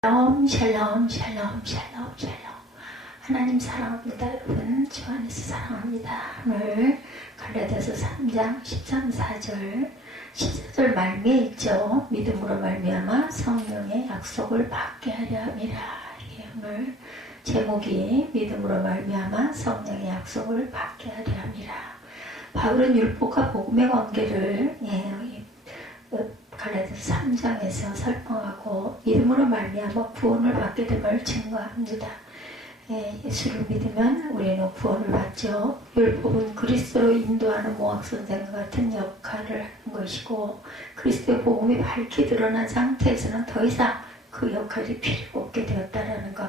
샬롬, 샬롬, 샬롬, 샬롬. 하나님 사랑합니다. 여러분, 주 안에서 사랑합니다. 오늘 갈라디아서 3장 13, 4절, 14절 말미에 있죠. 믿음으로 말미암아 성령의 약속을 받게 하려 함이라. 오늘 제목이 믿음으로 말미암아 성령의 약속을 받게 하려 함이라. 바울은 율법과 복음의 관계를 갈라디아서 3장에서 설명하고 믿음으로 말미암아 구원을 받게 됨을 증거합니다. 예수를 믿으면 우리는 구원을 받죠. 율법은 그리스도로 인도하는 모학선생과 같은 역할을 하는 것이고, 그리스도의 복음이 밝히 드러난 상태에서는 더 이상 그 역할이 필요가 없게 되었다라는 것.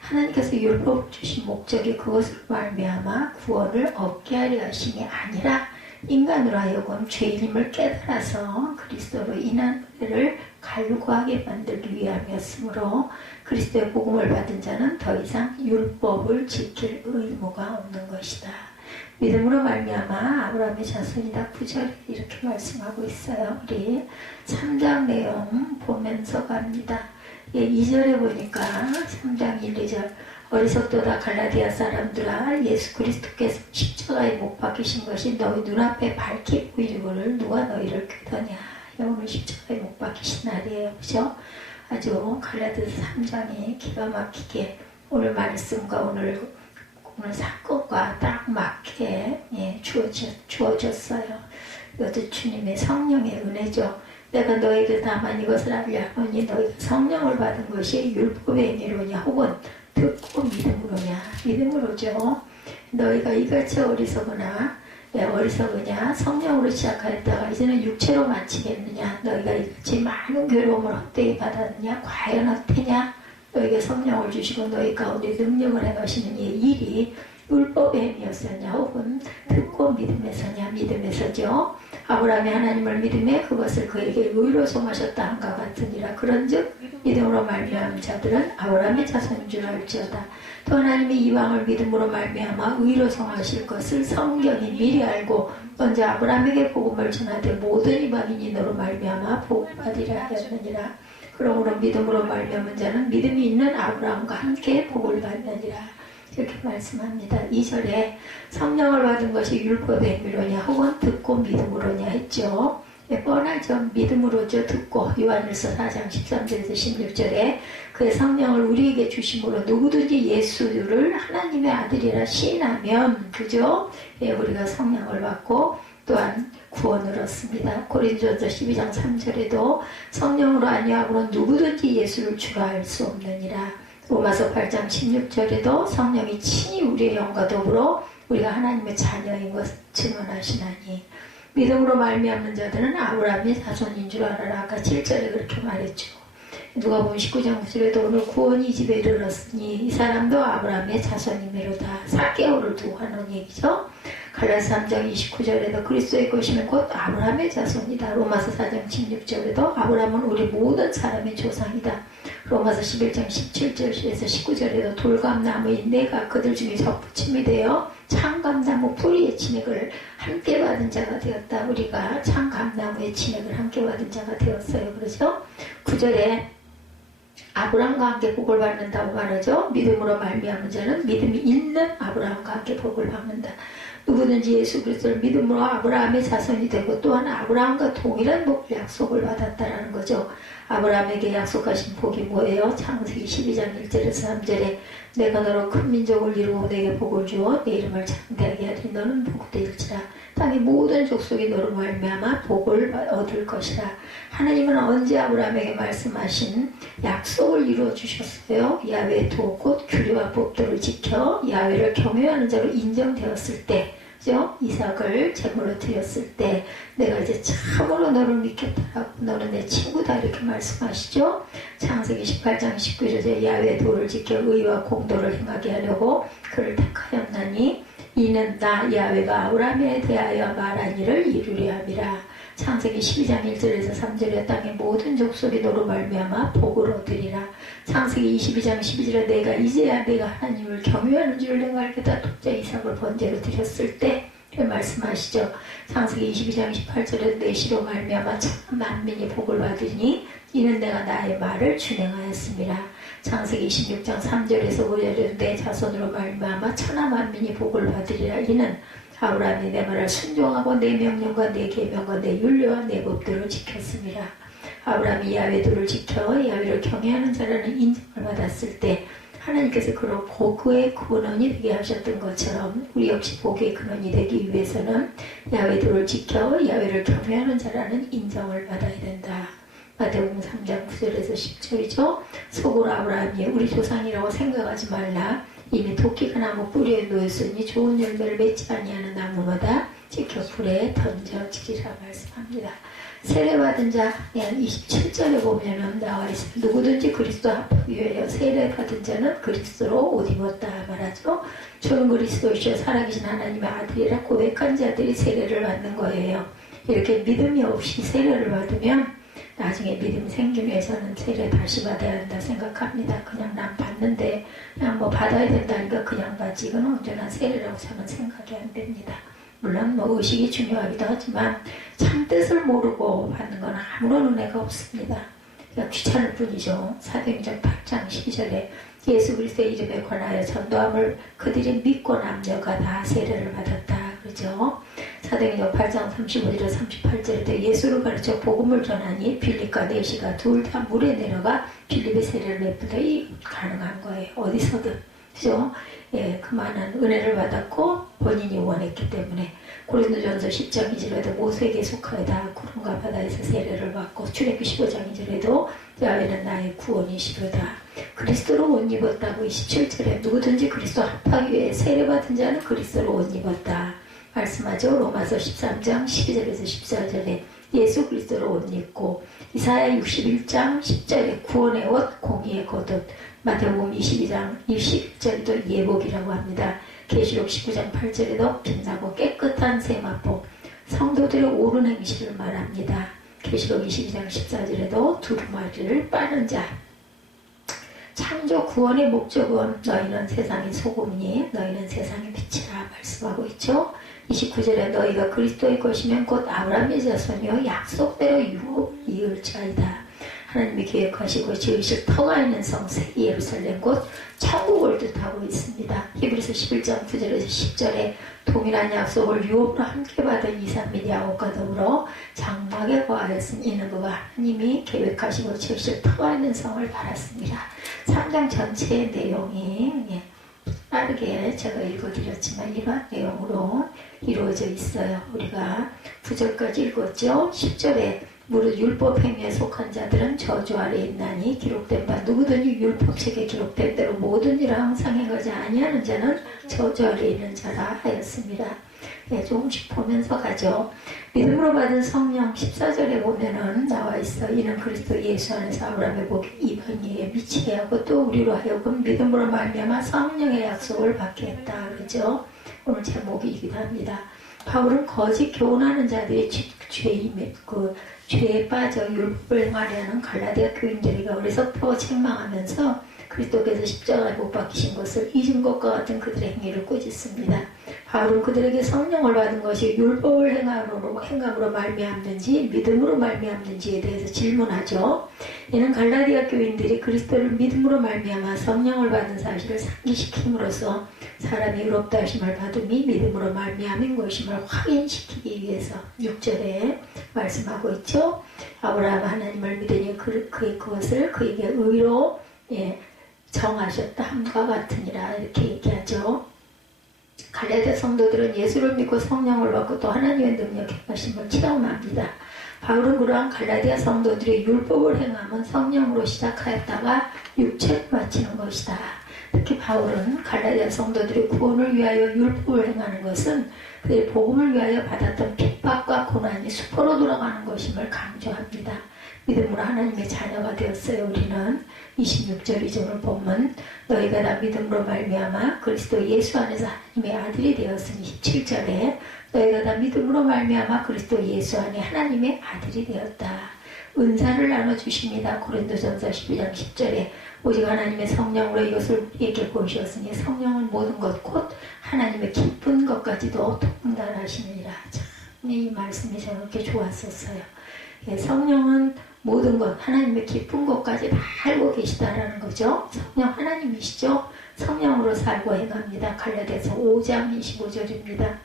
하나님께서 율법을 주신 목적이 그것을 말미암아 구원을 얻게 하려 하심이 아니라 인간으로 하여금 죄인임을 깨달아서 그리스도로 인한 은혜를 갈구하게 만들기 위함이었으므로, 그리스도의 복음을 받은 자는 더 이상 율법을 지킬 의무가 없는 것이다. 믿음으로 말미암아 아브라함의 자손이다. 9절에 이렇게 말씀하고 있어요. 우리 3장 내용 보면서 갑니다. 2절에 보니까 3장 1, 2절, 어리석도다 갈라디아 사람들아, 예수 그리스도께서 십자가에 못 박히신 것이 너희 눈앞에 밝히 보이거늘 누가 너희를 꾀더냐. 오늘 십자가에 못 박히신 날이에요. 그죠? 아주 갈라디아서 3장이 기가 막히게 오늘 말씀과 오늘 사건과 딱 맞게 주어졌어요. 이것도 주님의 성령의 은혜죠. 내가 너에게 다만 이것을 알려 하노니 너희가 성령을 받은 것이 율법의 행위로냐 혹은 듣고 믿음으로냐. 믿음으로죠. 너희가 이같이 어리석으냐 성령으로 시작하였다가 이제는 육체로 마치겠느냐. 너희가 이같이 많은 괴로움을 헛되이 받았느냐. 과연 어때냐. 너희가 성령을 주시고 너희 가운데 능력을 행하시는 이 일이 율법의 행위였었냐 혹은 듣고 믿음에서냐. 믿음에서죠. 아브라함이 하나님을 믿음에 그것을 그에게 의로 성하셨다 한가 같으니라. 그런즉 믿음으로 말미암은 자들은 아브라함의 자손인 줄 알지어다. 또 하나님이 이방을 믿음으로 말미암아 의로 성하실 것을 성경이 미리 알고 먼저 아브라함에게 복음을 전하되 모든 이방인이 너로 말미암아 복받으리라 하였느니라. 그러므로 믿음으로 말미암은 자는 믿음이 있는 아브라함과 함께 복을 받느니라. 이렇게 말씀합니다. 2절에 성령을 받은 것이 율법의 행위로냐 혹은 듣고 믿음으로냐 했죠. 뻔하죠. 믿음으로죠. 듣고. 요한일서 4장 13절에서 16절에 그의 성령을 우리에게 주심으로 누구든지 예수를 하나님의 아들이라 시인하면, 그죠? 우리가 성령을 받고 또한 구원을 얻습니다. 고린도전서 12장 3절에도 성령으로 아니하고는 누구든지 예수를 주라 할 수 없느니라. 로마서 8장 16절에도 성령이 친히 우리의 영과 더불어 우리가 하나님의 자녀인 것 증언하시나니, 믿음으로 말미암는 자들은 아브라함의 자손인 줄 알아라. 아까 7절에 그렇게 말했죠. 누가복음 19장 9절에도 오늘 구원이 이 집에 이르렀으니 이 사람도 아브라함의 자손이미로다. 사개오를 두고 하는 얘기죠. 갈라디아서 3장 29절에도 그리스도의 것이면 곧 아브라함의 자손이다. 로마서 4장 16절에도 아브라함은 우리 모든 사람의 조상이다. 로마서 11장 17절에서 19절에도 돌감나무인 내가 그들 중에 접붙임이 되어 참감나무 뿌리의 진액을 함께 받은 자가 되었다. 우리가 참감나무의 진액을 함께 받은 자가 되었어요. 그렇죠? 9절에 아브라함과 함께 복을 받는다고 말하죠. 믿음으로 말미암은 자는 믿음이 있는 아브라함과 함께 복을 받는다. 누구든지 예수 그리스도를 믿음으로 아브라함의 자손이 되고 또한 아브라함과 동일한 복을 약속을 받았다라는 거죠. 아브라함에게 약속하신 복이 뭐예요? 창세기 12장 1절에서 3절에 내가 너로 큰 민족을 이루고 내게 복을 주어 내 이름을 창대하게 하리. 너는 복되일지라. 땅의 모든 족속이 너로 말미암아 복을 얻을 것이라. 하나님은 언제 아브라함에게 말씀하신 약속을 이루어 주셨어요? 야훼의 도 곧 규례와 법도를 지켜 야훼를 경외하는 자로 인정되었을 때, 그죠? 이삭을 제물로 드렸을 때 내가 이제 참으로 너를 믿겠다라고, 너는 내 친구다, 이렇게 말씀하시죠. 창세기 18장 19절에 야훼의 도를 지켜 의와 공도를 행하게 하려고 그를 택하였나니 이는 나 야훼가 아브라함에 대하여 말한 일을 이루려 함이라. 창세기 12장 1절에서 3절에 땅의 모든 족속이 너로 말미암아 복을 얻으리라. 창세기 22장 12절에 내가 이제야 내가 하나님을 경외하는 줄 내가 알겠다. 독자 이삭을 번제로 드렸을 때 말씀하시죠. 창세기 22장 18절에 내 시로 말미암아 참 만민이 복을 받으니 이는 내가 나의 말을 준행하였습니다. 창세기 26장 3절에서 5절에도 내 자손으로 말미암아 천하 만민이 복을 받으리라. 이는 아브라함이 내 말을 순종하고 내 명령과 내 계명과 내 율례와 내 법들을 지켰습니다. 아브라함이 야훼도를 지켜 야훼를 경외하는 자라는 인정을 받았을 때 하나님께서 그를 복의 근원이 되게 하셨던 것처럼 우리 역시 복의 근원이 되기 위해서는 야훼도를 지켜 야훼를 경외하는 자라는 인정을 받아야 된다. 마태복음 3장 9절에서 10절이죠. 속으로 아브라함이 우리 조상이라고 생각하지 말라. 이미 도끼가 나무 뿌리에 놓였으니 좋은 열매를 맺지 아니하는 나무마다 지켜 불에 던져지리라 말씀합니다. 세례받은 자 27절에 보면은 나와 있습니다. 누구든지 그리스도 합하기 위하여 세례받은 자는 그리스도로 옷 입었다 말하죠. 저는 그리스도이시여 살아계신 하나님의 아들이라 고백한 자들이 세례를 받는 거예요. 이렇게 믿음이 없이 세례를 받으면 나중에 믿음이 생기기 위해서는 세례 다시 받아야 한다 생각합니다. 그냥 난 받는데 그냥 뭐 받아야 된다니까 그냥 받지. 이건 온전한 세례라고 저는 생각이 안 됩니다. 물론 뭐 의식이 중요하기도 하지만 참뜻을 모르고 받는 건 아무런 은혜가 없습니다. 그러니까 귀찮을 뿐이죠. 사도행전 8장 12절에 예수 그리스도의 이름에 관하여 전도함을 그들이 믿고 남녀가 다 세례를 받았다. 그러죠. 사도행전 8장 35절에 38절에 예수를 가르쳐 복음을 전하니 빌립과 네시가 둘 다 물에 내려가 빌립의 세례를 베풀더니 가능한 거예요. 어디서든. 그죠? 예, 그 많은 은혜를 받았고 본인이 원했기 때문에 고린도전서 10장 2절에도 모세에게 속하여다 구름과 바다에서 세례를 받고 출애굽기 15장 2절에도 야훼는 나의 구원이시로다. 그리스도로 옷 입었다고 27절에 누구든지 그리스도 합하기 위해 세례받은 자는 그리스도로 옷 입었다. 말씀하죠. 로마서 13장 12절에서 14절에 예수 그리스도로 옷 입고 이사야 61장 10절에 구원의 옷 공의의 겉옷 마태복음 22장 21절에도 예복이라고 합니다. 계시록 19장 8절에도 빛나고 깨끗한 세마포 성도들의 옳은 행실을 말합니다. 계시록 22장 14절에도 두루마리를 빠는 자 창조 구원의 목적은 너희는 세상의 소금이니 너희는 세상의 빛이라 말씀하고 있죠. 29절에 너희가 그리스도의 것이면 곧 아브라함의 자손이요 약속대로 이을 자이다. 하나님이 계획하시고 지으실 터가 있는 성 새 예루살렘 곧 천국을 뜻하고 있습니다. 히브리서 11장 9절에서 10절에 동일한 약속을 유업으로 함께 받은 이삭 및 야곱과 더불어 장막에 거하였으니 이는 그가 하나님이 계획하시고 지으실 터가 있는 성을 바랐습니다. 3장 전체의 내용이 빠르게 제가 읽어드렸지만 이러한 내용으로 이루어져 있어요. 우리가 9절까지 읽었죠. 10절에 무릇 율법 행위에 속한 자들은 저주 아래 있나니 기록된 바 누구든지 율법책에 기록된 대로 모든 일을 항상 행하지 아니하는 자는 저주 아래 있는 자라 하였습니다. 네, 조금씩 보면서 가죠. 믿음으로 받은 성령 14절에 보면은 나와 있어. 이는 그리스도 예수 안에서 아브라함의 복이 이방인에게 미치게 하고 또 우리로 하여금 믿음으로 말미암아 성령의 약속을 받게 했다. 그렇죠? 오늘 제목이기도 합니다. 바울은 거짓 교훈하는 자들이 죄에 빠져 율법을 행하려는 갈라디아 교인들에게 어리석고 책망하면서 그리스도께서 십자가에 못 박히신 것을 잊은 것과 같은 그들의 행위를 꾸짖습니다. 바울은 그들에게 성령을 받은 것이 율법을 행함으로 말미암는지 믿음으로 말미암는지에 대해서 질문하죠. 이는 갈라디아 교인들이 그리스도를 믿음으로 말미암아 성령을 받은 사실을 상기시킴으로써 사람이 의롭다 하심을 받음이 믿음으로 말미암은 것임을 확인시키기 위해서 6절에 말씀하고 있죠. 아브라함 하나님을 믿으니 그것을 그에게 의로 정하셨다 함과 같으니라 이렇게 얘기하죠. 갈라디아 성도들은 예수를 믿고 성령을 받고 또 하나님의 능력 행하심을 체험합니다. 바울은 그러한 갈라디아 성도들이 율법을 행하면 성령으로 시작하였다가 육체를 마치는 것이다. 특히 바울은 갈라디아 성도들이 구원을 위하여 율법을 행하는 것은 그들이 복음을 위하여 받았던 핍박과 고난이 수포로 돌아가는 것임을 강조합니다. 믿음으로 하나님의 자녀가 되었어요. 우리는 26절 이전을 보면 너희가 다 믿음으로 말미암아 그리스도 예수 안에서 하나님의 아들이 되었으니 17절에 너희가 다 믿음으로 말미암아 그리스도 예수 안에 하나님의 아들이 되었다. 은사를 나눠주십니다. 고린도전서 12장 10절에 오직 하나님의 성령으로 이것을 우리에게 보이셨으니 성령은 모든 것 곧 하나님의 기쁜 것까지도 통달하시느니라. 참 이 말씀이 저는 그렇게 좋았었어요. 성령은 모든 것, 하나님의 기쁜 것까지 다 알고 계시다라는 거죠. 성령 하나님이시죠. 성령으로 살고 행합니다. 갈라디아서 5장 25절입니다.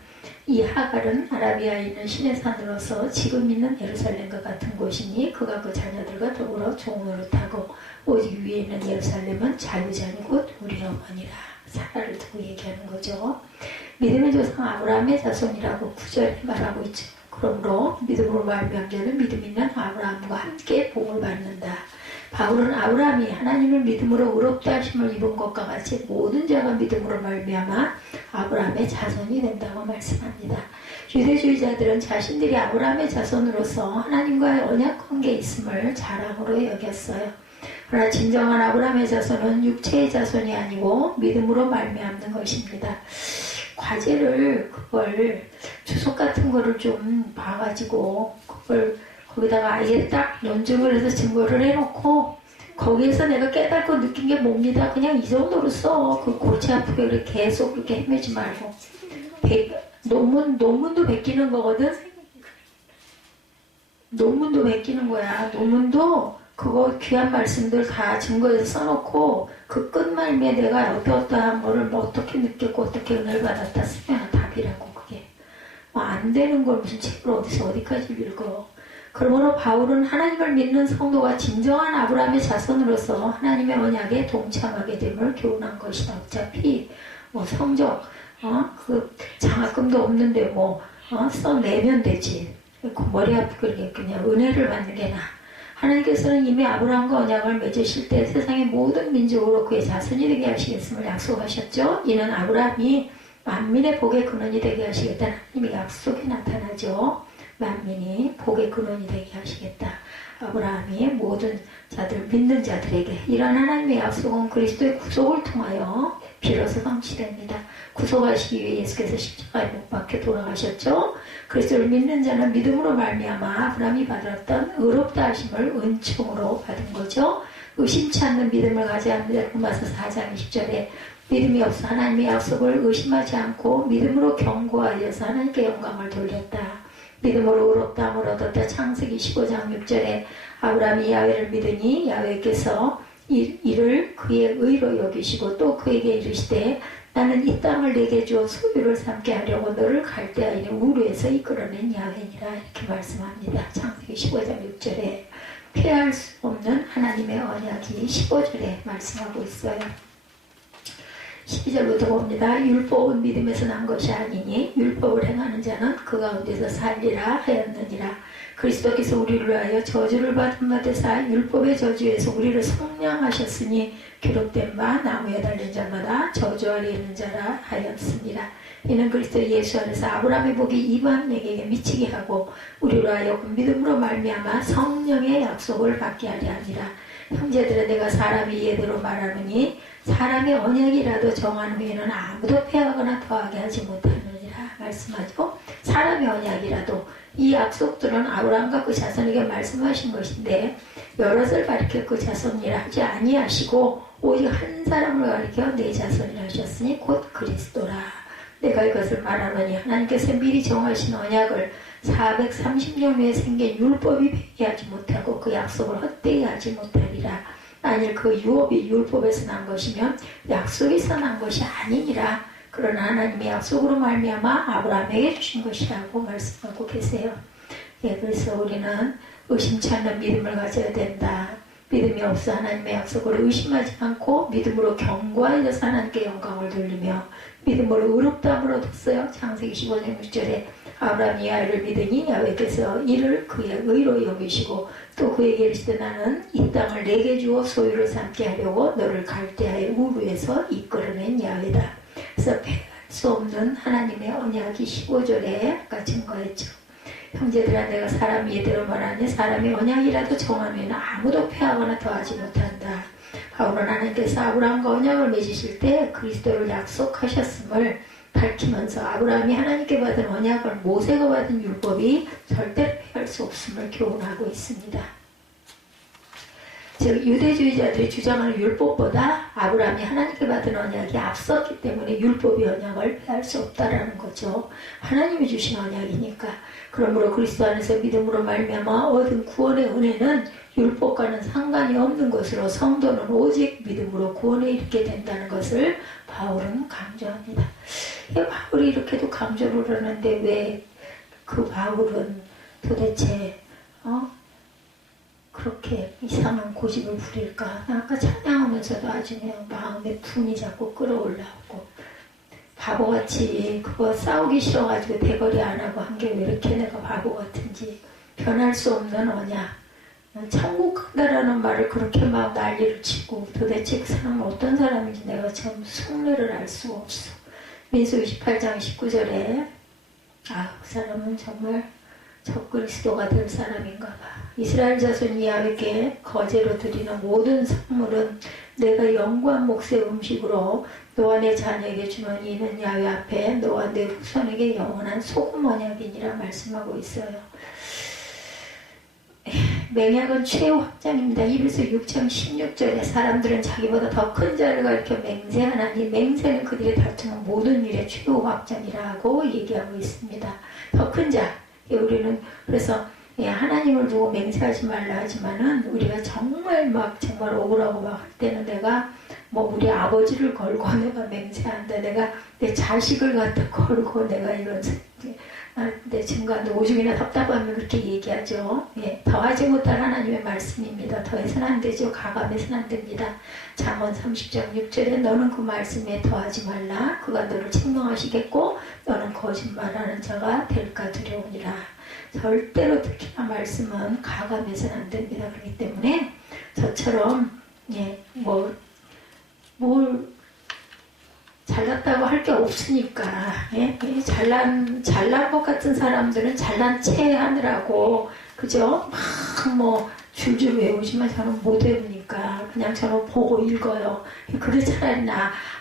이 하갈은 아라비아에 있는 신의 산으로서 지금 있는 예루살렘과 같은 곳이니 그가 그 자녀들과 더불어 종으로 타고 오직 위에 있는 예루살렘은 자유자니 곧 우리로머니라. 사라를 두고 얘기하는 거죠. 믿음의 조상 아브라함의 자손이라고 9절에 말하고 있죠. 그러므로 믿음으로 말미암은 자는 믿음 있는 아브라함과 함께 복을 받는다. 바울은 아브라함이 하나님을 믿음으로 의롭다 하심을 입은 것과 같이 모든 자가 믿음으로 말미암아 아브라함의 자손이 된다고 말씀합니다. 유대주의자들은 자신들이 아브라함의 자손으로서 하나님과의 언약 관계에 있음을 자랑으로 여겼어요. 그러나 진정한 아브라함의 자손은 육체의 자손이 아니고 믿음으로 말미암는 것입니다. 과제를 그걸 주석 같은 거를 좀 봐가지고 그걸 거기다가 아예 딱 논증을 해서 증거를 해놓고 거기에서 내가 깨닫고 느낀 게 뭡니다. 그냥 이 정도로 써. 그 골치 아프게 그렇게 계속 그렇게 헤매지 말고. 논문도 베끼는 거거든. 논문도 베끼는 거야. 논문도 그거 귀한 말씀들 다 증거해서 써놓고 그 끝말미에 내가 어떠한 거를 뭐 어떻게 느꼈고 어떻게 은혜를 받았다 쓰면 답이라고 그게. 뭐 안 되는 걸 무슨 책을 어디서 어디까지 읽어. 그러므로 바울은 하나님을 믿는 성도가 진정한 아브라함의 자손으로서 하나님의 언약에 동참하게 됨을 교훈한 것이다. 어차피 뭐 성적, 그 장학금도 없는데 써내면 되지. 머리 아프게 그냥 은혜를 받는 게 나아. 하나님께서는 이미 아브라함과 언약을 맺으실 때 세상의 모든 민족으로 그의 자손이 되게 하시겠음을 약속하셨죠. 이는 아브라함이 만민의 복의 근원이 되게 하시겠다는 하나님의 약속이 나타나죠. 만민이 복의 근원이 되게 하시겠다. 아브라함이 모든 자들, 믿는 자들에게 이런 하나님의 약속은 그리스도의 구속을 통하여 비로소 성취됩니다. 구속하시기 위해 예수께서 십자가에 못 박혀 돌아가셨죠. 그리스도를 믿는 자는 믿음으로 말미암아 아브라함이 받았던 의롭다 하심을 은총으로 받은 거죠. 의심치 않는 믿음을 가져야 합니다. 로마서 4장 20절에 믿음이 없어 하나님의 약속을 의심하지 않고 믿음으로 경고하여서 하나님께 영광을 돌렸다. 믿음으로 의롭다함을 얻었다. 창세기 15장 6절에 아브라함이 야훼를 믿으니 야훼께서 이를 그의 의로 여기시고 또 그에게 이르시되 나는 이 땅을 내게 주어 소유를 삼게 하려고 너를 갈대아인의 우르에서 이끌어낸 야훼니라. 이렇게 말씀합니다. 창세기 15장 6절에 피할 수 없는 하나님의 언약이 15절에 말씀하고 있어요. 12절부터 봅니다. 율법은 믿음에서 난 것이 아니니 율법을 행하는 자는 그 가운데서 살리라 하였느니라. 그리스도께서 우리를 위하여 저주를 받은 바 되사 율법의 저주에서 우리를 속량하셨으니 기록된 바 나무에 달린 자마다 저주 아래 있는 자라 하였습니다. 이는 그리스도 예수 안에서 아브라함의 복이 이방인에게 미치게 하고 우리로 하여금 믿음으로 말미암아 성령의 약속을 받게 하려 하니라. 형제들아 내가 사람이 이해대로 말하느니 사람의 언약이라도 정한 후에는 아무도 폐하거나 더하게 하지 못하느니라 말씀하죠. 사람의 언약이라도 이 약속들은 아브라함과 그 자손에게 말씀하신 것인데 여럿을 가리켜 그 자손이라 하지 아니하시고 오직 한 사람을 가리켜 내 자손이라 하셨으니 곧 그리스도라. 내가 이것을 말하노니 하나님께서 미리 정하신 언약을 430년 후에 생긴 율법이 폐기하지 못하고 그 약속을 헛되이 하지 못하리라. 만일 그 유업이 율법에서 난 것이면 약속에서 난 것이 아니니라. 그러나 하나님의 약속으로 말미암아 아브라함에게 주신 것이라고 말씀하고 계세요. 그래서 우리는 의심치 않는 믿음을 가져야 된다. 믿음이 없어 하나님의 약속을 의심하지 않고 믿음으로 경고하여서 하나님께 영광을 돌리며 믿음으로 의롭다함을 얻었어요. 창세기 15장 6절에 아브라함이 야훼를 믿으니 야훼께서 이를 그의 의로 여기시고 또 그에게 이르시되 나는 이 땅을 내게 주어 소유를 삼게 하려고 너를 갈대아의 우르에서 이끌어낸 야훼다. 그래서 폐할 수 없는 하나님의 언약이 15절에 아까 증거했죠. 형제들아 내가 사람이 이대로 말하니 사람의 언약이라도 정한 후에는 아무도 폐하거나 더하지 못한다. 바울은 하나님께서 아브라함과 언약을 맺으실 때 그리스도를 약속하셨음을 밝히면서 아브라함이 하나님께 받은 언약을 모세가 받은 율법이 절대로 폐할 수 없음을 교훈하고 있습니다. 즉 유대주의자들이 주장하는 율법보다 아브라함이 하나님께 받은 언약이 앞섰기 때문에 율법이 언약을 폐할 수 없다라는 거죠. 하나님이 주신 언약이니까. 그러므로 그리스도 안에서 믿음으로 말미암아 얻은 구원의 은혜는 율법과는 상관이 없는 것으로 성도는 오직 믿음으로 구원에 이르게 된다는 것을 바울은 강조합니다. 바울이 이렇게도 강조를 하는데 왜 그 바울은 도대체 그렇게 이상한 고집을 부릴까? 아까 찬양하면서도 아주 그냥 마음에 분이 자꾸 끌어올라오고 바보같이 그거 싸우기 싫어가지고 대거리 안 하고 한 게 왜 이렇게 내가 바보 같은지 변할 수 없는 언약 천국 간다라는 말을 그렇게 막 난리를 치고 도대체 그 사람은 어떤 사람인지 내가 참 속내를 알 수가 없어. 민수 28장 19절에 그 사람은 정말 적그리스도가 될 사람인가 봐. 이스라엘 자손이 야훼께 거제로 드리는 모든 선물은 내가 영구한 몫의 음식으로 너와 내 자녀에게 주노니 이는 야훼 앞에 너와 내 후손에게 영원한 소금 언약이니라 말씀하고 있어요. 맹약은 최후 확장입니다. 히브리서 6장 16절에 사람들은 자기보다 더 큰 자를 가리켜 맹세하나니 맹세는 그들이 다투는 모든 일의 최후 확장이라고 얘기하고 있습니다. 더 큰 자. 우리는 그래서 하나님을 두고 맹세하지 말라 하지만은 우리가 정말 억울하고 막 할 때는 내가 우리 아버지를 걸고 내가 맹세한다. 내가 내 자식을 갖다 걸고 내가 이런 내 증거한데 오죽이나 답답하면 그렇게 얘기하죠. 더하지 못할 하나님의 말씀입니다. 더해서는 안 되죠. 가감해서는 안 됩니다. 잠언 30장 6절에 너는 그 말씀에 더하지 말라. 그가 너를 책망하시겠고 너는 거짓말하는 자가 될까 두려우니라. 절대로 특히나 말씀은 가감해서는 안 됩니다. 그렇기 때문에 저처럼 뭘 잘났다고 할 게 없으니까 잘난 것 같은 사람들은 잘난 체 하느라고 그죠? 막 줄줄 외우지만 저는 못 외우니까 그냥 저는 보고 읽어요. 그래 차라리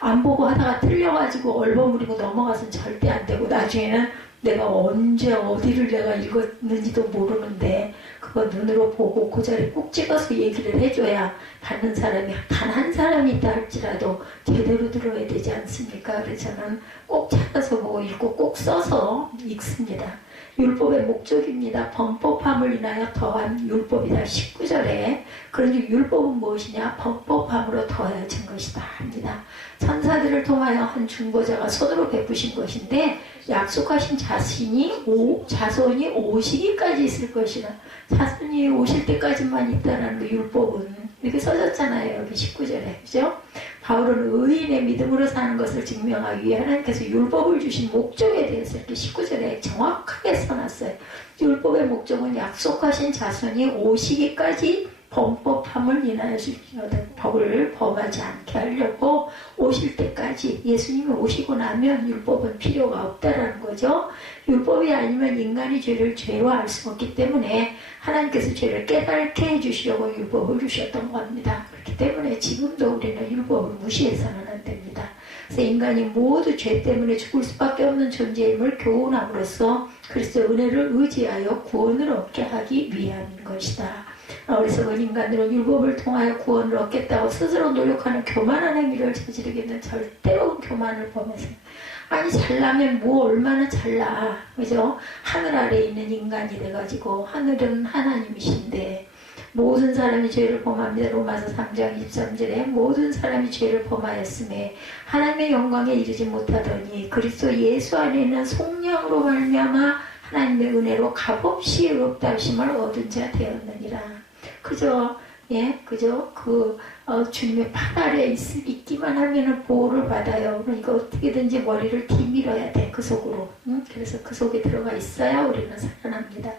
안 보고 하다가 틀려가지고 얼버무리고 넘어가서는 절대 안 되고 나중에는 내가 언제 어디를 내가 읽었는지도 모르는데 그거 눈으로 보고 그 자리에 꼭 찍어서 얘기를 해줘야 받는 사람이 단 한 사람이 있다 할지라도 제대로 들어야 되지 않습니까? 그래서 저는 꼭 찾아서 보고 읽고 꼭 써서 읽습니다. 율법의 목적입니다. 범법함을 인하여 더한 율법이다. 19절에 그러니 율법은 무엇이냐? 범법함으로 더해진 것이다 합니다. 천사들을 통하여 한 중보자가 손으로 베푸신 것인데 약속하신 자손이 오시기까지 있을 것이라. 자손이 오실 때까지만 있다라는 그 율법은 이렇게 써졌잖아요. 여기 19절에. 그죠? 바울은 의인의 믿음으로 사는 것을 증명하기 위해 하나님께서 율법을 주신 목적에 대해서 이렇게 19절에 정확하게 써놨어요. 율법의 목적은 약속하신 자손이 오시기까지 범법함을 인하여 법을 범하지 않게 하려고 오실 때까지 예수님이 오시고 나면 율법은 필요가 없다라는 거죠. 율법이 아니면 인간이 죄로 알 수 없기 때문에 하나님께서 죄를 깨닫게 해주시려고 율법을 주셨던 겁니다. 그렇기 때문에 지금도 우리는 율법을 무시해서는 안 됩니다. 그래서 인간이 모두 죄 때문에 죽을 수밖에 없는 존재임을 교훈함으로써 그리스도의 은혜를 의지하여 구원을 얻게 하기 위함인 것이다. 어리석은 인간들은 율법을 통하여 구원을 얻겠다고 스스로 노력하는 교만한 행위를 저지르기는 절대로 교만을 범해서 아니 잘나면 얼마나 잘나 그죠? 하늘 아래에 있는 인간이 돼가지고 하늘은 하나님이신데 모든 사람이 죄를 범합니다. 로마서 3장 23절에 모든 사람이 죄를 범하였음에 하나님의 영광에 이르지 못하더니 그리스도 예수 안에 있는 속량으로 말미암아 하나님의 은혜로 값없이 의롭다 하심을 얻은 자 되었느니라. 그죠? 그죠? 주님의 팔 아래에 있기만 하면은 보호를 받아요. 그러니까 어떻게든지 머리를 뒤밀어야 돼, 그 속으로. 그래서 그 속에 들어가 있어야 우리는 살아납니다.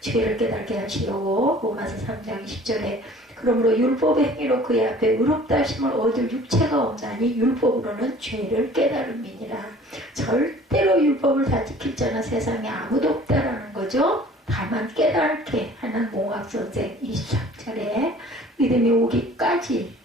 죄를 깨닫게 하시려고, 로마서 3장 20절에. 그러므로 율법의 행위로 그의 앞에 의롭다 하심을 얻을 육체가 없나니 율법으로는 죄를 깨달음이니라. 절대로 율법을 다 지킬 자는 세상에 아무도 없다라는 거죠. 다만 깨닫게 하는 몽학선생 23절에 믿음이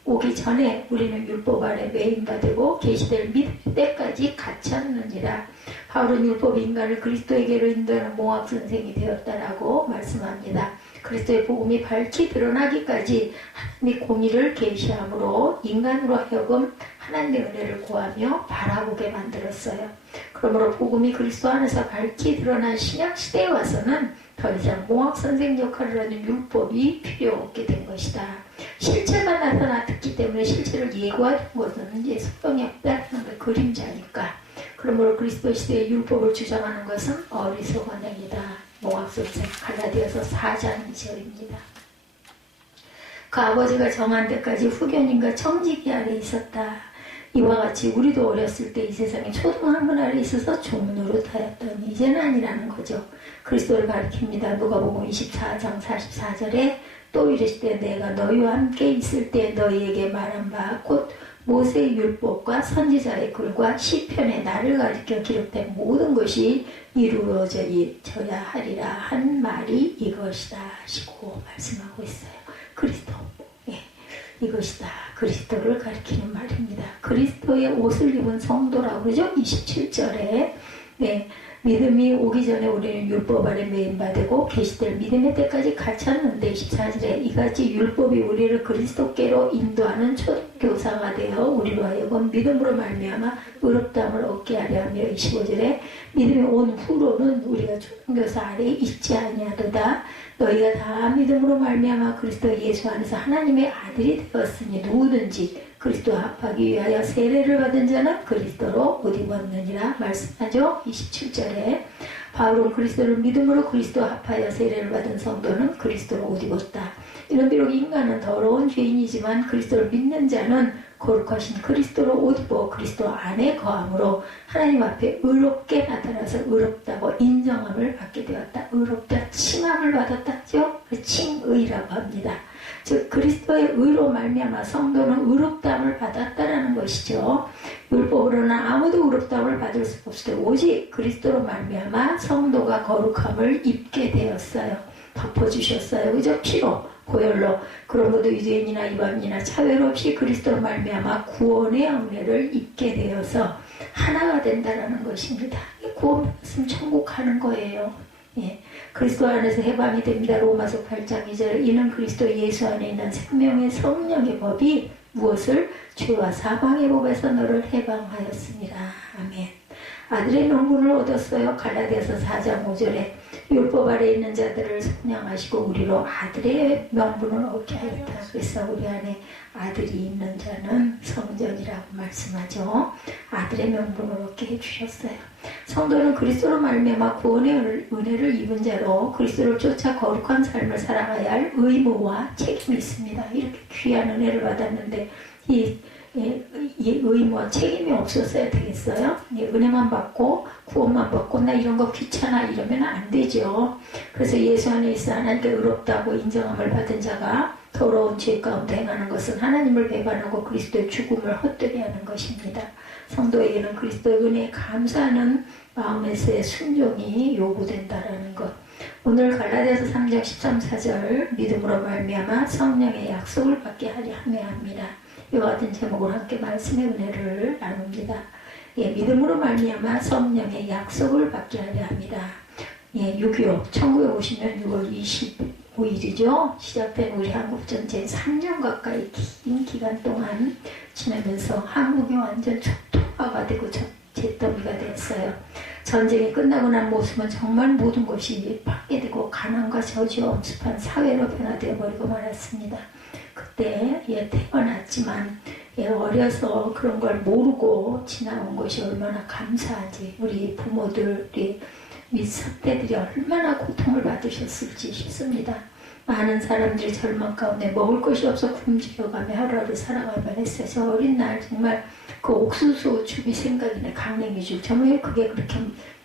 오기 전에 우리는 율법 아래 매인받고 계시될 믿음의 때까지 갇혔느니라. 바울은 율법이 인간을 그리스도에게로 인도하는 몽학선생이 되었다라고 말씀합니다. 그리스도의 복음이 밝히 드러나기까지 하나님이 공의를 계시함으로 인간으로 하여금 하나님의 은혜를 구하며 바라보게 만들었어요. 그러므로 복음이 그리스도 안에서 밝히 드러난 신약시대에 와서는 더 이상 몽학선생 역할을 하는 율법이 필요 없게 된 것이다. 실체가 나타났기 때문에 실체를 예고하는 것은 이제 소용이 없다는 게 그림자니까. 그러므로 그리스도 시대의 율법을 주장하는 것은 어리석은 행위다. 몽학선생 갈라디아서 4장 2절입니다. 그 아버지가 정한 때까지 후견인과 청지기 아래 있었다. 이와 같이 우리도 어렸을 때 이 세상에 초등학문 아래 있어서 종으로 타였더니 이제는 아니라는 거죠. 그리스도를 가리킵니다. 누가복음 24장 44절에 또 이르시되 내가 너희와 함께 있을 때 너희에게 말한 바 곧 모세의 율법과 선지자의 글과 시편에 나를 가리켜 기록된 모든 것이 이루어져야 하리라 한 말이 이것이다 하시고 말씀하고 있어요. 그리스도. 이것이다. 그리스도를 가리키는 말입니다. 그리스도의 옷을 입은 성도라고 그러죠. 27절에 믿음이 오기 전에 우리는 율법 아래 매인바되고 계시될 믿음의 때까지 갇혔는데 24절에 이같이 율법이 우리를 그리스도께로 인도하는 초교사가 되어 우리로 하여금 믿음으로 말미암아 의롭다함을 얻게 하려 하며 25절에 믿음이 온 후로는 우리가 초교사 아래 있지 아니하도다. 너희가 다 믿음으로 말미암아 그리스도 예수 안에서 하나님의 아들이 되었으니 누구든지 그리스도 합하기 위하여 세례를 받은 자는 그리스도로 옷 입었느니라 말씀하죠. 27절에 바울은 그리스도를 믿음으로 그리스도 합하여 세례를 받은 성도는 그리스도로 옷 입었다. 이런 비록 인간은 더러운 죄인이지만 그리스도를 믿는 자는 거룩하신 그리스도로 옷 입어 그리스도 안에 거함으로 하나님 앞에 의롭게 나타나서 의롭다고 인정함을 받게 되었다. 의롭다, 칭함을 받았다죠. 칭의라고 합니다. 즉 그리스도의 의로 말미암아 성도는 의롭다함을 받았다라는 것이죠. 율법으로는 아무도 의롭다함을 받을 수 없을 때 오직 그리스도로 말미암아 성도가 거룩함을 입게 되었어요. 덮어주셨어요. 그죠? 피로, 보혈로. 그러므로 유대인이나 이방인이나 차별 없이 그리스도로 말미암아 구원의 은혜를 입게 되어서 하나가 된다라는 것입니다. 구원받았으면 천국 가는 거예요. 예. 그리스도 안에서 해방이 됩니다. 로마서 8장 2절 이는 그리스도 예수 안에 있는 생명의 성령의 법이 무엇을? 죄와 사망의 법에서 너를 해방하였습니다. 아멘. 아들의 명분을 얻었어요. 갈라디아서 4장 5절에 율법 아래 있는 자들을 선양하시고 우리로 아들의 명분을 얻게 하였다. 그래서 우리 안에 아들이 있는 자는 성전이라고 말씀하죠. 아들의 명분을 얻게 해주셨어요. 성도는 그리스도로 말미암아 구원의 은혜를 입은 자로 그리스도를 쫓아 거룩한 삶을 살아가야 할 의무와 책임이 있습니다. 이렇게 귀한 은혜를 받았는데 이 의무와 책임이 없었어야 되겠어요? 은혜만 받고 구원만 받고 나 이런 거 귀찮아 이러면 안 되죠. 그래서 예수 안에 있어 하나님께 의롭다고 인정함을 받은 자가 더러운 죄 가운데 행하는 것은 하나님을 배반하고 그리스도의 죽음을 헛되게 하는 것입니다. 성도에게는 그리스도의 은혜에 감사하는 마음에서의 순종이 요구된다라는 것. 오늘 갈라디아서 3장 13, 14절 믿음으로 말미암아 성령의 약속을 받게 하려 합니다. 이와 같은 제목으로 함께 말씀의 은혜를 나눕니다. 믿음으로 말미암아 성령의 약속을 받게 하려 합니다. 6.25 1950년 6월 25일이죠. 시작된 우리 한국전쟁 3년 가까이 긴 기간 동안 지나면서 한국이 완전 초토화가 되고 잿더미가 됐어요. 전쟁이 끝나고 난 모습은 정말 모든 것이 파괴되고 가난과 저주와 엄습한 사회로 변화되어 버리고 말았습니다. 그때 태어났지만 어려서 그런 걸 모르고 지나온 것이 얼마나 감사하지. 우리 부모들이 윗선대들이 얼마나 고통을 받으셨을지 싶습니다. 많은 사람들이 절망 가운데 먹을 것이 없어 굶주려가며 하루하루 살아가만 했어요. 저 어린 날 정말 그 옥수수 죽이 생각이 나. 강냉이죽. 정말 그게 그렇게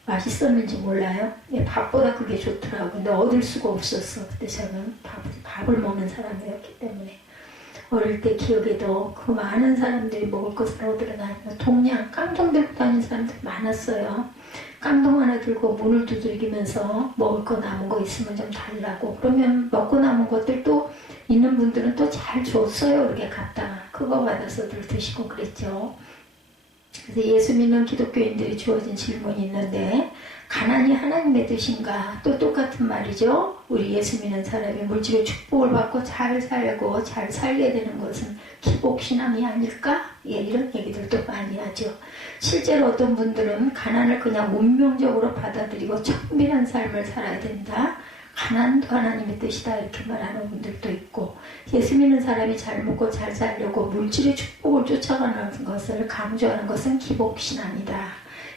맛있었는지 몰라요. 밥보다 그게 좋더라고요. 근데 얻을 수가 없었어. 그때 저는 밥을 먹는 사람이었기 때문에. 어릴 때 기억에도 그 많은 사람들이 먹을 것을 얻으러 다니며 동양 깡통 들고 다니는 사람들이 많았어요. 깡통 하나 들고 문을 두들기면서 먹을 거 남은 거 있으면 좀 달라고. 그러면 먹고 남은 것들 또 있는 분들은 또 잘 줬어요. 이렇게 갖다가 그거 받아서들 드시고 그랬죠. 그래서 예수 믿는 기독교인들이 주어진 질문이 있는데 가난이 하나님의 뜻인가? 또 똑같은 말이죠. 우리 예수 믿는 사람이 물질의 축복을 받고 잘 살고 잘 살게 되는 것은 기복신앙이 아닐까? 이런 얘기들도 많이 하죠. 실제로 어떤 분들은 가난을 그냥 운명적으로 받아들이고 천밀한 삶을 살아야 된다. 가난도 하나님의 뜻이다 이렇게 말하는 분들도 있고, 예수 믿는 사람이 잘 먹고 잘 살려고 물질의 축복을 쫓아가는 것을 강조하는 것은 기복신앙이다,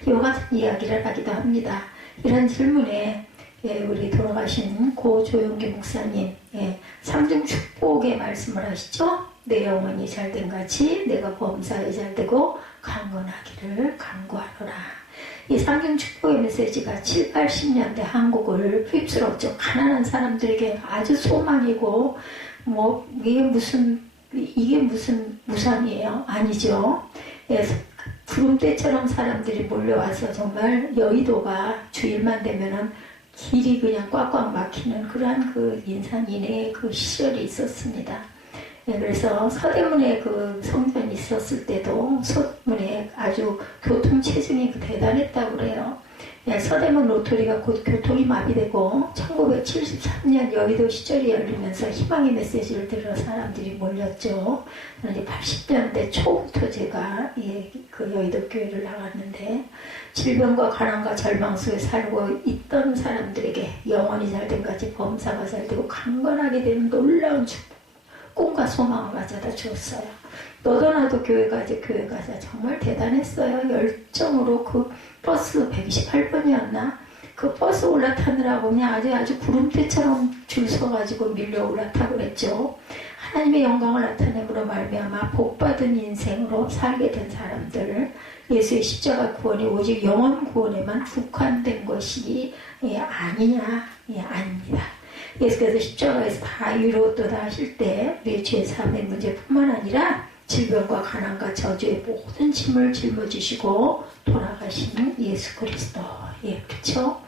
이와 같은 이야기를 하기도 합니다. 이런 질문에 우리 돌아가신 고 조용기 목사님 삼중 축복의 말씀을 하시죠. 내 영혼이 잘된 같이 내가 범사에 잘되고 강건하기를 간구하노라. 이 삼중 축복의 메시지가 7, 80년대 한국을 휩쓸었죠. 가난한 사람들에게 아주 소망이고, 뭐 이게 무슨 무상이에요? 아니죠. 구름대처럼 사람들이 몰려와서 정말 여의도가 주일만 되면은 길이 그냥 꽉꽉 막히는 그러한 그 인산인해의 그 시절이 있었습니다. 그래서 서대문에 그 성전이 있었을 때도 서대문에 아주 교통체증이 대단했다고 그래요. 서대문 로터리가 곧 교통이 마비되고 1973년 여의도 시절이 열리면서 희망의 메시지를 들으러 사람들이 몰렸죠. 그런데 80년대 초부터 제가 그 여의도 교회를 나갔는데, 질병과 가난과 절망 속에 살고 있던 사람들에게 영혼이 잘된 같이 범사가 잘되고 강건하게 되는 놀라운 축복, 꿈과 소망을 가져다 주었어요. 너도 나도 교회 가자 정말 대단했어요. 열정으로 그 버스 128번이었나? 그 버스 올라타느라고 그냥 아주 구름대처럼 줄 서가지고 밀려 올라타고 그랬죠. 하나님의 영광을 나타내므로 말미암아 복받은 인생으로 살게 된 사람들, 예수의 십자가 구원이 오직 영혼 구원에만 국한된 것이 아니냐? 아닙니다. 예수께서 십자가에서 다 이루었도다 하실 때 우리의 죄사함의 문제뿐만 아니라 질병과 가난과 저주의 모든 짐을 짊어지시고 돌아가신 예수 그리스도, 그렇죠?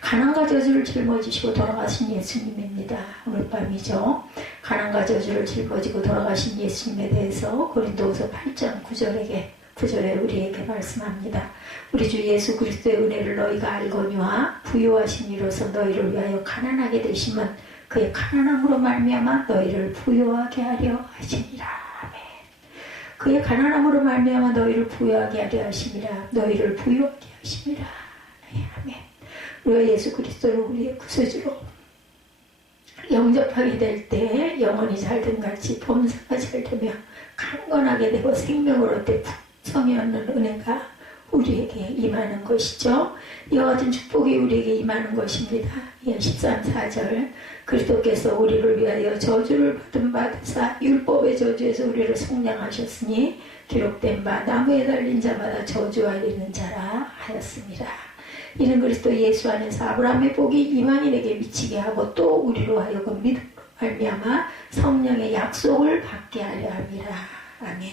가난과 저주를 짊어지시고 돌아가신 예수님입니다. 오늘 밤이죠. 가난과 저주를 짊어지고 돌아가신 예수님에 대해서 고린도후서 8장 9절에 우리에게 말씀합니다. 우리 주 예수 그리스도의 은혜를 너희가 알거니와 부요하신 이로서 너희를 위하여 가난하게 되심은 그의 가난함으로 말미암아 너희를 부요하게 하려 하시니라. 아멘. 그의 가난함으로 말미암아 너희를 부요하게 하려 하시니라. 너희를 부요하게 하시니라. 아멘. 우리가 예수 그리스도를 우리의 구세주로 영접하게 될 때 영혼이 잘된 같이 범사가 잘되며 강건하게 되고 생명을 얻되 풍성히 얻는 은혜가 우리에게 임하는 것이죠. 이와 같은 축복이 우리에게 임하는 것입니다. 13, 4절 그리스도께서 우리를 위하여 저주를 받은 바 되사 율법의 저주에서 우리를 속량하셨으니 기록된 바 나무에 달린 자마다 저주하리는 자라 하였습니다. 이는 그리스도 예수 안에서 아브라함의 복이 이방인에게 미치게 하고 또 우리로 하여금 믿음으로 말미암아 성령의 약속을 받게 하려 함이라. 아멘.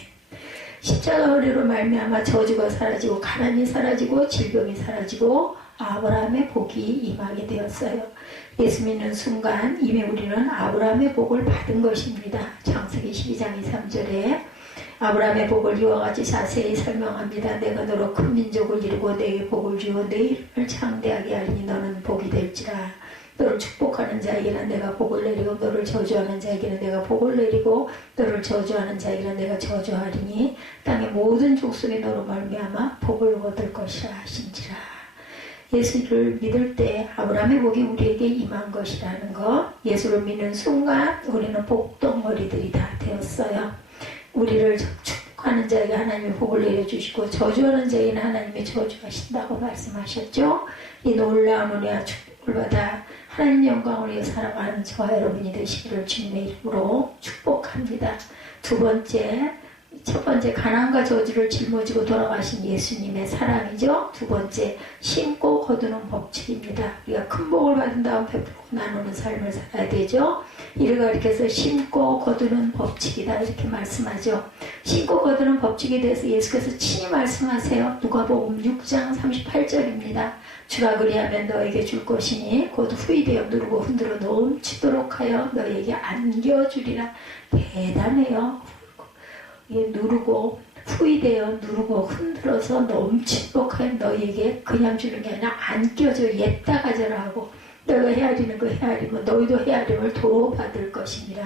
십자가 은혜로 말미암아 저주가 사라지고 가난이 사라지고 질병이 사라지고 아브라함의 복이 임하게 되었어요. 예수 믿는 순간 이미 우리는 아브라함의 복을 받은 것입니다. 창세기 12장 2, 3절에 아브라함의 복을 이와 같이 자세히 설명합니다. 내가 너로 큰 민족을 이루고 내게 복을 주어 내 이름을 창대하게 하리니 너는 복이 될지라. 너를 축복하는 자에게는 내가 복을 내리고 너를 저주하는 자에게는 내가 복을 내리고 너를 저주하는 자에게는 내가 저주하리니 땅의 모든 족속이 너로 말미암아 복을 얻을 것이라 하신지라. 예수를 믿을 때 아브라함의 복이 우리에게 임한 것이라는 것, 예수를 믿는 순간 우리는 복덩어리들이 다 되었어요. 우리를 축복하는 자에게 하나님의 복을 내려주시고 저주하는 자에게는 하나님의 저주하신다고 말씀하셨죠. 이 놀라운 은혜와 축복을 받아 하나님의 영광을 위해 살아가는 저와 여러분이 되시기를 주님의 이름으로 축복합니다. 첫 번째 가난과 저주를 짊어지고 돌아가신 예수님의 사랑이죠. 두 번째 심고 거두는 법칙입니다. 우리가 큰 복을 받은 다음 베풀고 나누는 삶을 살아야 되죠. 이를 가리켜서 심고 거두는 법칙이다 이렇게 말씀하죠. 심고 거두는 법칙에 대해서 예수께서 친히 말씀하세요. 누가복음 6장 38절입니다. 주가 그리하면 너에게 줄 것이니 곧 후이되어 누르고 흔들어 넘치도록 하여 너에게 안겨주리라. 대단해요. 누르고 후이되어 누르고 흔들어서 넘치도록 하여 너에게 그냥 주는 게 아니라 안겨줘 옛다 가져라 하고 너가 헤아리는 거 헤아리면 너희도 헤아림을 도로 받을 것이니라.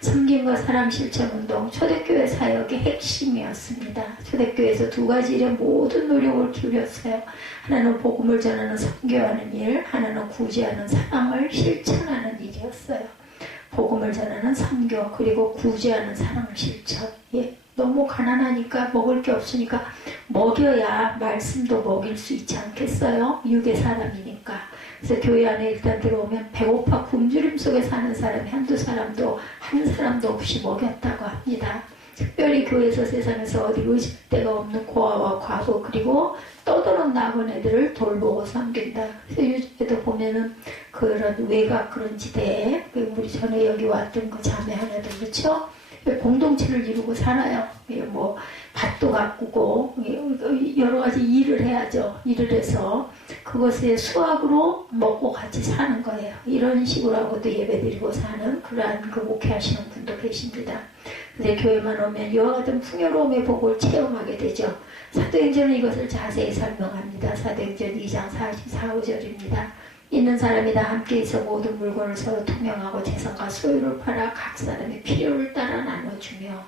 섬김과 사랑 실천 운동, 초대교회 사역의 핵심이었습니다. 초대교회에서 두 가지 일에 모든 노력을 기울였어요. 하나는 복음을 전하는 선교하는 일, 하나는 구제하는 사랑을 실천하는 일이었어요. 복음을 전하는 선교, 그리고 구제하는 사랑 실천. 예, 너무 가난하니까 먹을 게 없으니까 먹여야 말씀도 먹일 수 있지 않겠어요? 육의 사람이니까. 그래서 교회 안에 일단 들어오면 배고파 굶주림 속에 사는 사람이 한두 사람도 한 사람도 없이 먹였다고 합니다. 특별히 교회에서 세상에서 어디 의식 데가 없는 고아와 과부 그리고 떠도는 나그네들을 돌보고 섬긴다. 그래서 요즘에도 보면은 그런 외곽 그런 지대에 우리 전에 여기 왔던 그 자매 하나들 그렇죠? 공동체를 이루고 살아요. 뭐 밭도 가꾸고 여러 가지 일을 해야죠. 일을 해서 그것의 수확으로 먹고 같이 사는 거예요. 이런 식으로 하고도 예배드리고 사는 그러한 그 목회하시는 분도 계십니다. 근데 교회만 오면 이와 같은 풍요로움의 복을 체험하게 되죠. 사도행전은 이것을 자세히 설명합니다. 사도행전 2장 44절입니다. 있는 사람이 다 함께 있어 모든 물건을 서로 통용하고 재산과 소유를 팔아 각 사람의 필요를 따라 나눠주며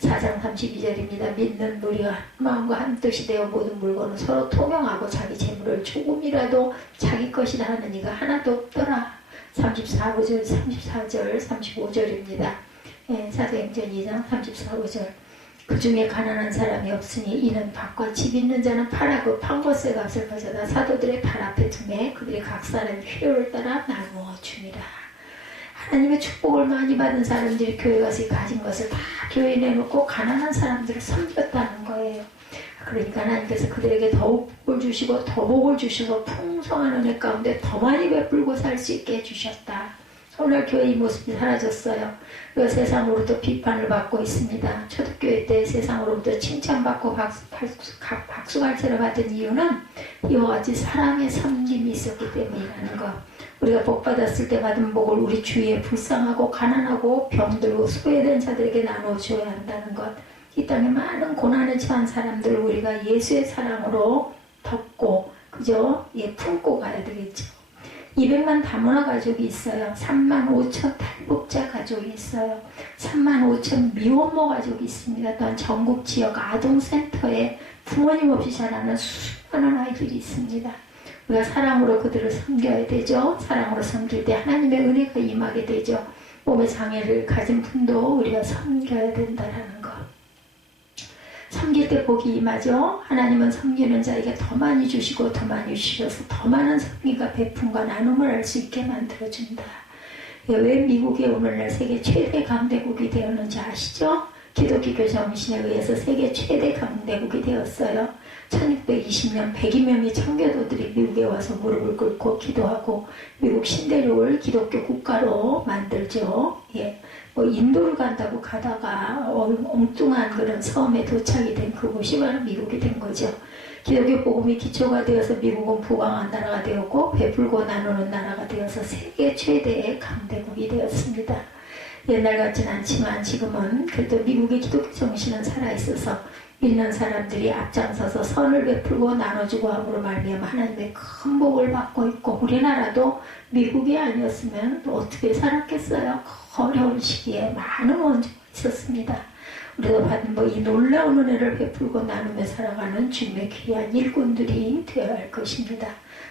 4장 32절입니다. 믿는 무리가 한 마음과 한 뜻이 되어 모든 물건을 서로 통용하고 자기 재물을 조금이라도 자기 것이라 하는 이가 하나도 없더라. 34절, 35절입니다. 예, 사도행전 2장 34절. 그 중에 가난한 사람이 없으니 이는 밭과 집 있는 자는 팔아 그 판 것의 값을 가져다 사도들의 발 앞에 두매 그들이 각 사람의 필요를 따라 나누어 줍니다. 하나님의 축복을 많이 받은 사람들이 교회 가서 가진 것을 다 교회에 내놓고 가난한 사람들을 섬겼다는 거예요. 그러니까 하나님께서 그들에게 더욱 복을 주시고 더 복을 주시고 풍성한 은혜 가운데 더 많이 베풀고 살 수 있게 해주셨다. 오늘 교회 이 모습이 사라졌어요. 그리고 세상으로부터 비판을 받고 있습니다. 초대교회 때 세상으로부터 칭찬받고 박수갈채를 받은 이유는 이와 같이 사랑의 섬김이 있었기 때문이라는 것. 우리가 복받았을 때 받은 복을 우리 주위에 불쌍하고 가난하고 병들고 소외된 자들에게 나눠줘야 한다는 것. 이 땅에 많은 고난에 처한 사람들을 우리가 예수의 사랑으로 덮고 그저 품고 가야 되겠죠. 200만 다문화 가족이 있어요. 3만 5천 탈북자 가족이 있어요. 3만 5천 미혼모 가족이 있습니다. 또한 전국 지역 아동센터에 부모님 없이 자라는 수많은 아이들이 있습니다. 우리가 사랑으로 그들을 섬겨야 되죠. 사랑으로 섬길 때 하나님의 은혜가 임하게 되죠. 몸의 장애를 가진 분도 우리가 섬겨야 된다는 것. 섬길 때 복이 임하죠. 하나님은 섬기는 자에게 더 많이 주시고 더 많이 주셔서 더 많은 섬기가 베품과 나눔을 할 수 있게 만들어준다. 왜 미국이 오늘날 세계 최대 강대국이 되었는지 아시죠? 기독교 정신에 의해서 세계 최대 강대국이 되었어요. 1620년 100여 명의 청교도들이 미국에 와서 무릎을 꿇고 기도하고 미국 신대륙을 기독교 국가로 만들죠. 예. 인도를 간다고 가다가 엉뚱한 그런 섬에 도착이 된 그곳이 바로 미국이 된 거죠. 기독교 복음이 기초가 되어서 미국은 부강한 나라가 되었고 베풀고 나누는 나라가 되어서 세계 최대의 강대국이 되었습니다. 옛날 같진 않지만 지금은 그래도 미국의 기독교 정신은 살아있어서 믿는 사람들이 앞장서서 선을 베풀고 나눠주고 함으로 말미암아 하나님의 큰 복을 받고 있고 우리나라도 미국이 아니었으면 어떻게 살았겠어요. 어려운 시기에 많은 원조가 있었습니다. 우리도 받은 이 놀라운 은혜를 베풀고 나누며 살아가는 주님의 귀한 일꾼들이 되어야 할 것입니다.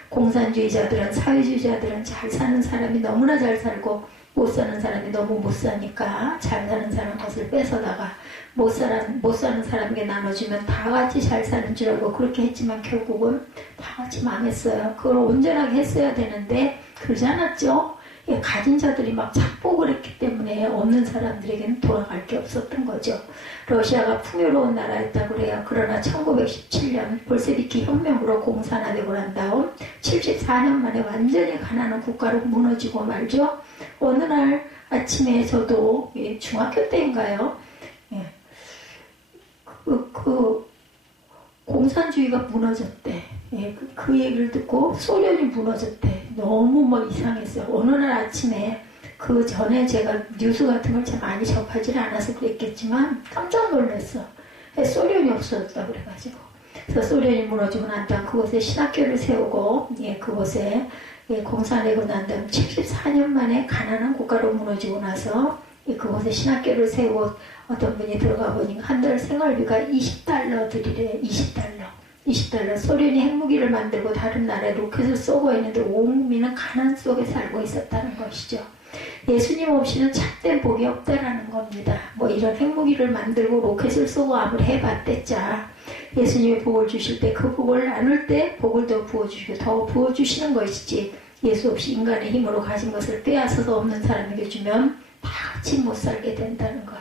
공산주의자들은 사회주의자들은 잘 사는 사람이 너무나 잘 살고 못 사는 사람이 너무 못 사니까 잘 사는 사람 것을 뺏어다가 못 사는 사람에게 나눠주면 다 같이 잘 사는 줄 알고 그렇게 했지만 결국은 다 같이 망했어요. 그걸 온전하게 했어야 되는데 그러지 않았죠. 가진 자들이 막 착복을 했기 때문에 없는 사람들에게는 돌아갈 게 없었던 거죠. 러시아가 풍요로운 나라였다고 그래요. 그러나 1917년 볼세비키 혁명으로 공산화되고 난 다음 74년 만에 완전히 가난한 국가로 무너지고 말죠. 어느 날 아침에 저도 중학교 때인가요? 그 공산주의가 무너졌대. 그 얘기를 듣고 소련이 무너졌대. 너무 이상했어요. 어느 날 아침에 그 전에 제가 뉴스 같은 걸 참 많이 접하지 않아서 그랬겠지만 깜짝 놀랐어. 소련이 없어졌다 그래가지고. 그래서 소련이 무너지고 난 다음 그곳에 신학교를 세우고 그곳에 공산되고 난 다음 74년 만에 가난한 국가로 무너지고 나서 그곳에 신학교를 세우고 어떤 분이 들어가 보니까 한 달 생활비가 20달러 들이래. 20달러. 소련이 핵무기를 만들고 다른 나라에 로켓을 쏘고 있는데 온 국민은 가난 속에 살고 있었다는 것이죠. 예수님 없이는 참된 복이 없다라는 겁니다. 뭐 이런 핵무기를 만들고 로켓을 쏘고 아무리 해봤댔자 예수님이 복을 주실 때 그 복을 나눌 때 복을 더 부어주시고 더 부어주시는 것이지, 예수 없이 인간의 힘으로 가진 것을 빼앗아서 없는 사람에게 주면 다 같이 못 살게 된다는 것.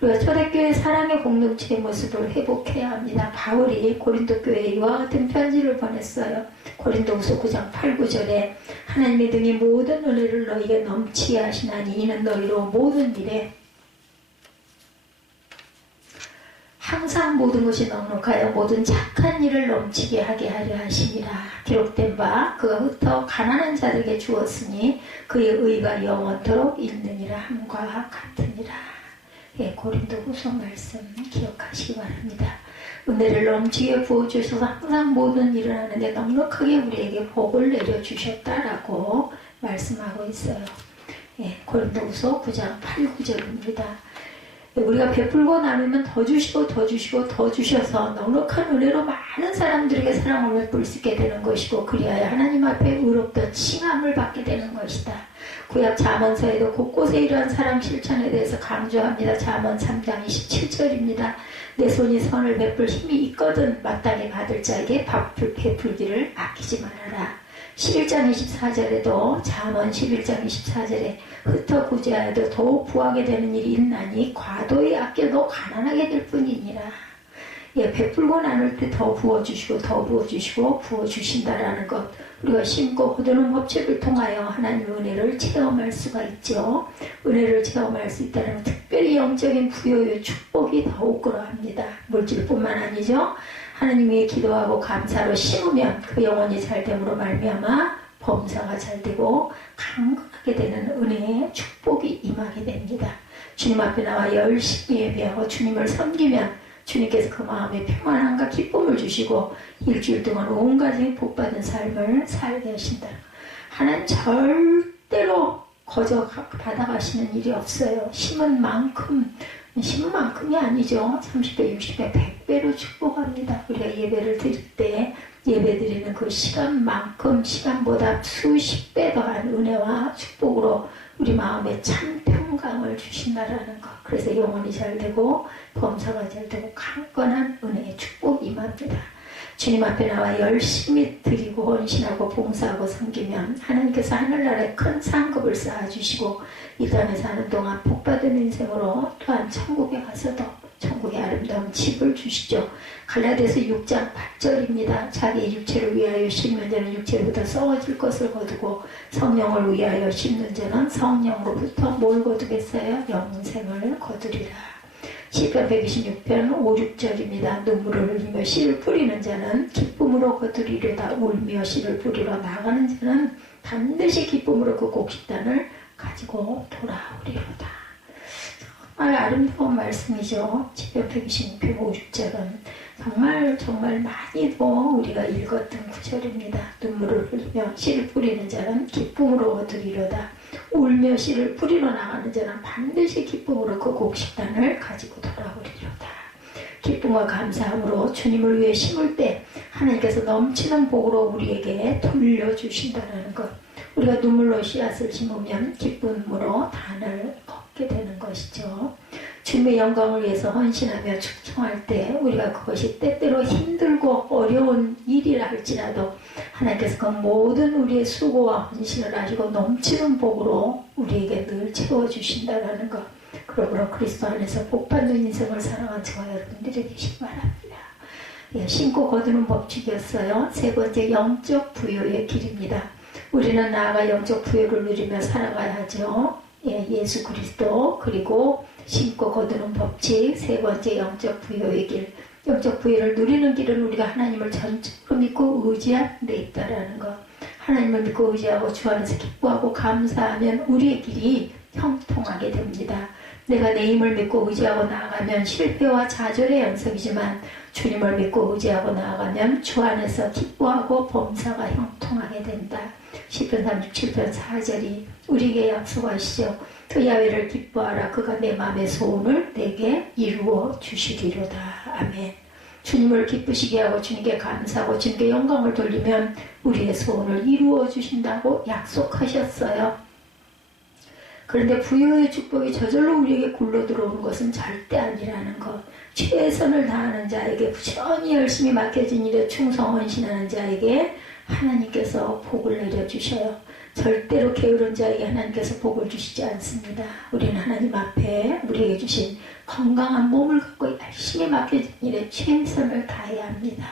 우리가 초대교회 사랑의 공동체의 모습을 회복해야 합니다. 바울이 고린도 교회에 이와 같은 편지를 보냈어요. 고린도후서 9장 8, 9절에 하나님의 등이 모든 은혜를 너희에게 넘치게 하시나니 이는 너희로 모든 일에 항상 모든 것이 넉넉하여 모든 착한 일을 넘치게 하게 하려 하심이라. 기록된 바 그가 흩어 가난한 자들에게 주었으니 그의 의가 영원토록 있느니라 함과 같으니라. 고린도후서 말씀 기억하시기 바랍니다. 은혜를 넘치게 부어주셔서 항상 모든 일을 하는데 넉넉하게 우리에게 복을 내려주셨다라고 말씀하고 있어요. 고린도후서 9장 8, 9절입니다. 우리가 베풀고 나누면 더 주시고 더 주시고 더 주셔서 넉넉한 은혜로 많은 사람들에게 사랑을 베풀 수 있게 되는 것이고, 그리하여 하나님 앞에 의롭다 칭함을 받게 되는 것이다. 구약 잠언서에도 곳곳에 이러한 사랑 실천에 대해서 강조합니다. 잠언 3장 27절입니다. 내 손이 선을 베풀 힘이 있거든 마땅히 받을 자에게 베풀기를 아끼지 말아라. 11장 24절에도 잠언 11장 24절에 흩어 구제하여도 더욱 부하게 되는 일이 있나니 과도히 아껴도 가난하게 될 뿐이니라. 베풀고 나눌 때 더 부어주시고 더 부어주시고 부어주신다라는 것, 우리가 심고 거두는 법칙을 통하여 하나님의 은혜를 체험할 수가 있죠. 은혜를 체험할 수 있다는 특별히 영적인 부여의 축복이 더욱 그러합니다. 물질뿐만 아니죠. 하나님이 기도하고 감사로 심으면 그 영혼이 잘됨으로 말미암아 범사가 잘되고 강건하게 되는 은혜의 축복이 임하게 됩니다. 주님 앞에 나와 열심히 예배하고 주님을 섬기면 주님께서 그 마음에 평안함과 기쁨을 주시고 일주일 동안 온 가정이 복받은 삶을 살게 하신다. 하나님 절대로 거저 받아가시는 일이 없어요. 심은 만큼이 아니죠. 30배, 60배, 100배로 축복합니다. 우리가 예배를 드릴 때 예배 드리는 그 시간만큼 시간보다 수십 배 더한 은혜와 축복으로 우리 마음에 참 평강을 주신다라는 것. 그래서 영혼이 잘되고 범사가 잘되고 강건한 은혜의 축복이 임합니다. 주님 앞에 나와 열심히 드리고 헌신하고 봉사하고 섬기면 하나님께서 하늘나라에 큰 상급을 쌓아주시고 이 땅에 사는 동안 복받은 인생으로 또한 천국에 가서도 천국의 아름다운 집을 주시죠. 갈라디아서 6장 8절입니다. 자기의 육체를 위하여 심는 자는 육체로부터 썩어질 것을 거두고 성령을 위하여 심는 자는 성령으로부터 뭘 거두겠어요? 영생을 거두리라. 시편 126편 5, 6절입니다. 눈물을 흘리며 씨를 뿌리는 자는 기쁨으로 거두리로다. 울며 씨를 뿌리러 나가는 자는 반드시 기쁨으로 그 곡식단을 가지고 돌아오리로다. 정말 아름다운 말씀이죠. 시편 126편 5, 6절은 정말 많이도 우리가 읽었던 구절입니다. 눈물을 흘리며 씨를 뿌리는 자는 기쁨으로 얻으리로다. 울며 씨를 뿌리러 나가는 자는 반드시 기쁨으로 그 곡식단을 가지고 돌아오리로다. 기쁨과 감사함으로 주님을 위해 심을 때 하나님께서 넘치는 복으로 우리에게 돌려주신다는 것. 우리가 눈물로 씨앗을 심으면 기쁨으로 단을 걷게 되는 것이죠. 주님의 영광을 위해서 헌신하며 충성할 때 우리가 그것이 때때로 힘들고 어려운 일이라 할지라도 하나님께서 그 모든 우리의 수고와 헌신을 아시고 넘치는 복으로 우리에게 늘 채워주신다는 것. 그러므로 그리스도 안에서 복받는 인생을 살아간 저와 여러분들이 되시기 바랍니다. 심고 거두는 법칙이었어요. 세 번째, 영적 부여의 길입니다. 우리는 나아가 영적 부여를 누리며 살아가야 하죠. 예수 그리스도, 그리고 심고 거두는 법칙. 세 번째, 영적 부여의 길. 영적 부여를 누리는 길은 우리가 하나님을 전적으로 믿고 의지하는 데 있다라는 것. 하나님을 믿고 의지하고 주 안에서 기뻐하고 감사하면 우리의 길이 형통하게 됩니다. 내가 내 힘을 믿고 의지하고 나아가면 실패와 좌절의 연속이지만 주님을 믿고 의지하고 나아가면 주 안에서 기뻐하고 범사가 형통하게 된다. 시편 37편 4절이 우리에게 약속하시죠. 그 야훼를 기뻐하라. 그가 내 마음의 소원을 내게 이루어 주시리로다. 아멘. 주님을 기쁘시게 하고 주님께 감사하고 주님께 영광을 돌리면 우리의 소원을 이루어 주신다고 약속하셨어요. 그런데 부여의 축복이 저절로 우리에게 굴러 들어오는 것은 절대 아니라는 것. 최선을 다하는 자에게, 부지런히 열심히 맡겨진 일에 충성 헌신하는 자에게 하나님께서 복을 내려주셔요. 절대로 게으른 자에게 하나님께서 복을 주시지 않습니다. 우리는 하나님 앞에 우리에게 주신 건강한 몸을 갖고 열심히 맡겨진 일에 최선을 다해야 합니다.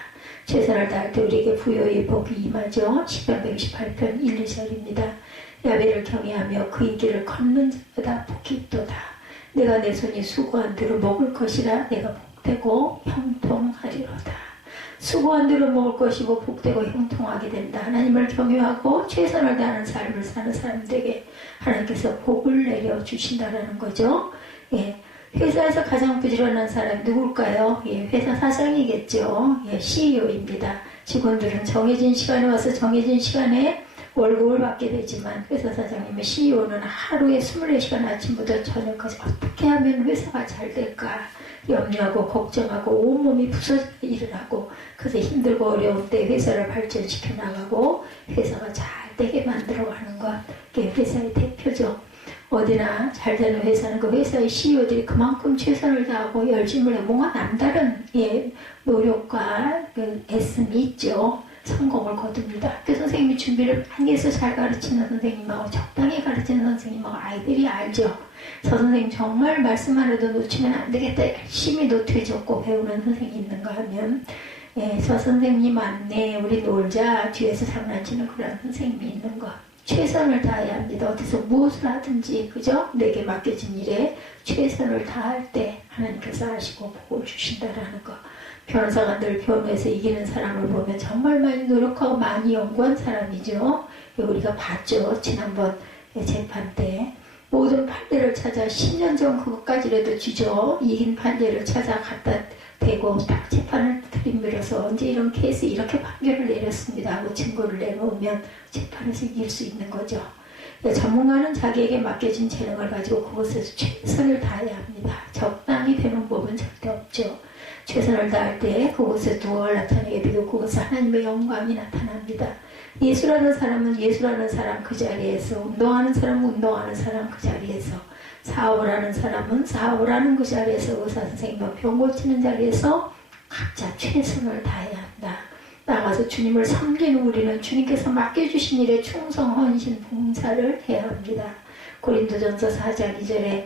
최선을 다할 때 우리에게 부여의 복이 임하죠. 시편 128편 1, 2절입니다. 야훼를 경외하며 그의 길을 걷는 자보다 복이 있도다. 내가 내 손이 수고한 대로 먹을 것이라. 내가 복되고 형통하리로다. 수고한 대로 먹을 것이고 복되고 형통하게 된다. 하나님을 경외하고 최선을 다하는 삶을 사는 사람들에게 하나님께서 복을 내려주신다는 거죠. 예, 회사에서 가장 부지런한 사람이 누굴까요? 예, 회사 사장이겠죠. 예, CEO입니다. 직원들은 정해진 시간에 와서 정해진 시간에 월급을 받게 되지만 회사 사장님의 CEO는 하루에 24시간 아침부터 저녁까지 어떻게 하면 회사가 잘 될까 염려하고 걱정하고 온몸이 부서져 일을 하고, 그래서 힘들고 어려운 때 회사를 발전시켜 나가고 회사가 잘 되게 만들어가는 것, 그게 회사의 대표죠. 어디나 잘 되는 회사는 그 회사의 CEO들이 그만큼 최선을 다하고 열심을 해 뭔가 남다른 노력과 애씀이 있죠. 성공을 거둡니다. 학교 선생님이 준비를 많이 해서 잘 가르치는 선생님하고 적당히 가르치는 선생님하고 아이들이 알죠. 저 선생님 정말 말씀만 해도 놓치면 안 되겠다. 열심히 노트에 적고 배우는 선생님이 있는가 하면, 예, 저 선생님 맞네. 우리 놀자. 뒤에서 장난치는 그런 선생님이 있는 거. 최선을 다해야 합니다. 어디서 무엇을 하든지, 그죠? 내게 맡겨진 일에 최선을 다할 때 하나님께서 아시고 복을 주신다라는 거. 변호사가 늘 변호해서 이기는 사람을 보면 정말 많이 노력하고 많이 연구한 사람이죠. 우리가 봤죠. 지난번 재판 때. 모든 판례를 찾아 10년 전 그것까지라도 지죠. 이긴 판례를 찾아 갖다 대고 딱 재판을 들이밀어서 언제 이런 케이스 이렇게 판결을 내렸습니다 하고 증거를 내놓으면 재판에서 이길 수 있는 거죠. 전문가는 자기에게 맡겨진 재능을 가지고 그것에서 최선을 다해야 합니다. 적당히 되는 법은 절대 없죠. 최선을 다할 때 그곳에 무엇을 나타내게 되고 그곳에 하나님의 영광이 나타납니다. 예수라는 사람은 예수라는 사람 그 자리에서, 운동하는 사람은 운동하는 사람 그 자리에서, 사업을 하는 사람은 사업을 하는 그 자리에서, 의사 선생님은 병 고치는 자리에서 각자 최선을 다해야 한다. 나가서 주님을 섬기는 우리는 주님께서 맡겨주신 일에 충성, 헌신, 봉사를 해야 합니다. 고린도전서 4장 2절에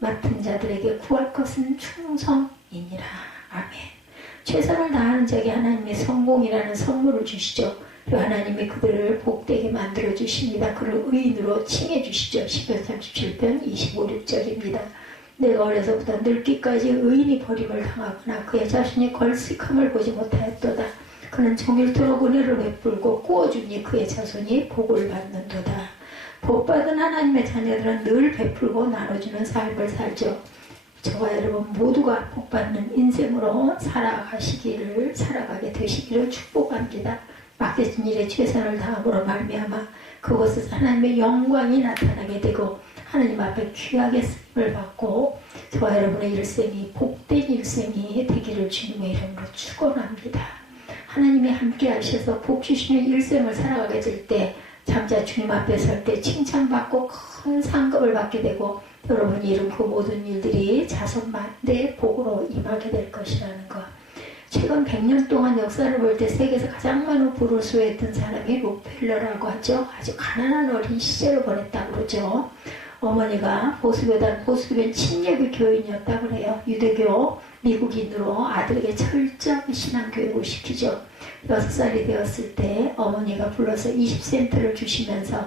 맡은 자들에게 구할 것은 충성이니라. 아멘. 최선을 다하는 자에게 하나님이 성공이라는 선물을 주시죠. 그리고 하나님이 그들을 복되게 만들어 주십니다. 그를 의인으로 칭해 주시죠. 시편 37편 25, 6절입니다. 내가 어려서부터 늙기까지 의인이 버림을 당하거나 그의 자신이 걸식함을 보지 못하였도다. 그는 종일토록 은혜를 베풀고 꾸어주니 그의 자손이 복을 받는도다. 복받은 하나님의 자녀들은 늘 베풀고 나눠주는 삶을 살죠. 저와 여러분 모두가 복받는 인생으로 살아가게 되시기를 축복합니다. 맡겨진 일에 최선을 다함으로 말미암아 그곳에서 하나님의 영광이 나타나게 되고 하나님 앞에 귀하게 쓰임을 받고 저와 여러분의 일생이 복된 일생이 되기를 주님의 이름으로 축원합니다. 하나님이 함께 하셔서 복 주시는 일생을 살아가게 될 때 잠자 주님 앞에 설 때 칭찬받고 큰 상급을 받게 되고 여러분이 이룬 그 모든 일들이 자손 만대의 복으로 임하게 될 것이라는 것. 최근 100년 동안 역사를 볼 때 세계에서 가장 많은 부를 소유했던 사람이 록펠러라고 하죠. 아주 가난한 어린 시절을 보냈다고 그러죠. 어머니가 보수교회 친예비 교인이었다고 그래요. 유대교 미국인으로 아들에게 철저하게 신앙교육을 시키죠. 6살이 되었을 때 어머니가 불러서 20센트를 주시면서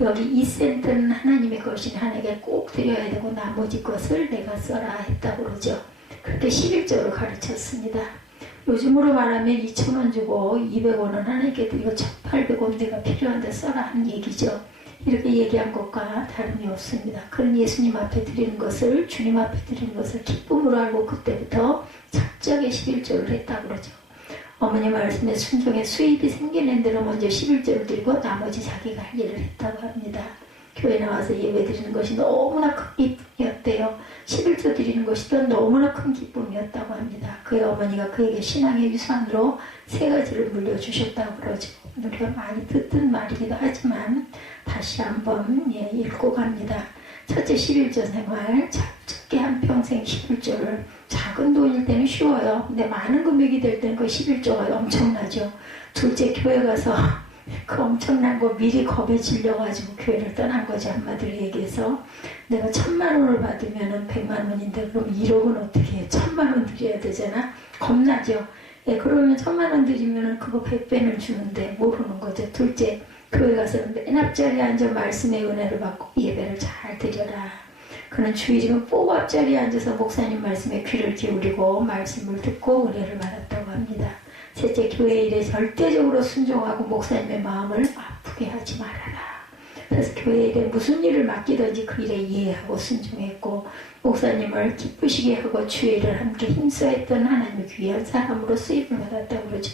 여기 2센트는 하나님의 것인 하나님께 꼭 드려야 되고 나머지 것을 내가 써라 했다고 그러죠. 그렇게 11조를 가르쳤습니다. 요즘으로 말하면 2,000원 주고 200원은 하나님께 드리고 1,800원 내가 필요한데 써라 하는 얘기죠. 이렇게 얘기한 것과 다름이 없습니다. 그런 예수님 앞에 드리는 것을, 주님 앞에 드리는 것을 기쁨으로 알고 그때부터 철저하게 11조를 했다고 그러죠. 어머니 말씀에 순종해 수입이 생기는 대로 먼저 11조를 드리고 나머지 자기가 할 일을 했다고 합니다. 교회 나와서 예배 드리는 것이 너무나 큰 기쁨이었대요. 11조 드리는 것이 또 너무나 큰 기쁨이었다고 합니다. 그의 어머니가 그에게 신앙의 유산으로 3가지를 물려주셨다고 그러죠. 우리가 많이 듣던 말이기도 하지만 다시 한번 읽고 갑니다. 첫째 11조 생활, 짧게 한평생 11조를 작은 돈일 때는 쉬워요. 근데 많은 금액이 될 때는 그 11조가 엄청나죠. 둘째 교회 가서 그 엄청난 거 미리 겁에 질려가지고 교회를 떠난 거죠. 한마디로 얘기해서 내가 1000만 원을 받으면 100만 원인데 그럼 1억은 어떻게 해? 1000만 원 드려야 되잖아. 겁나죠. 예, 그러면 1000만 원 드리면 그거 100배는 주는데 모르는 거죠. 둘째 교회 가서 맨 앞자리에 앉아 말씀의 은혜를 받고 예배를 잘 드려라. 그는 주일이면 꼭 앞자리에 앉아서 목사님 말씀에 귀를 기울이고 말씀을 듣고 은혜를 받았다고 합니다. 셋째, 교회 일에 절대적으로 순종하고 목사님의 마음을 아프게 하지 말아라. 그래서 교회 일에 무슨 일을 맡기든지 그 일에 이해하고 순종했고 목사님을 기쁘시게 하고 주의 일을 함께 힘써했던 하나님의 귀한 사람으로 쓰임을 받았다고 그러죠.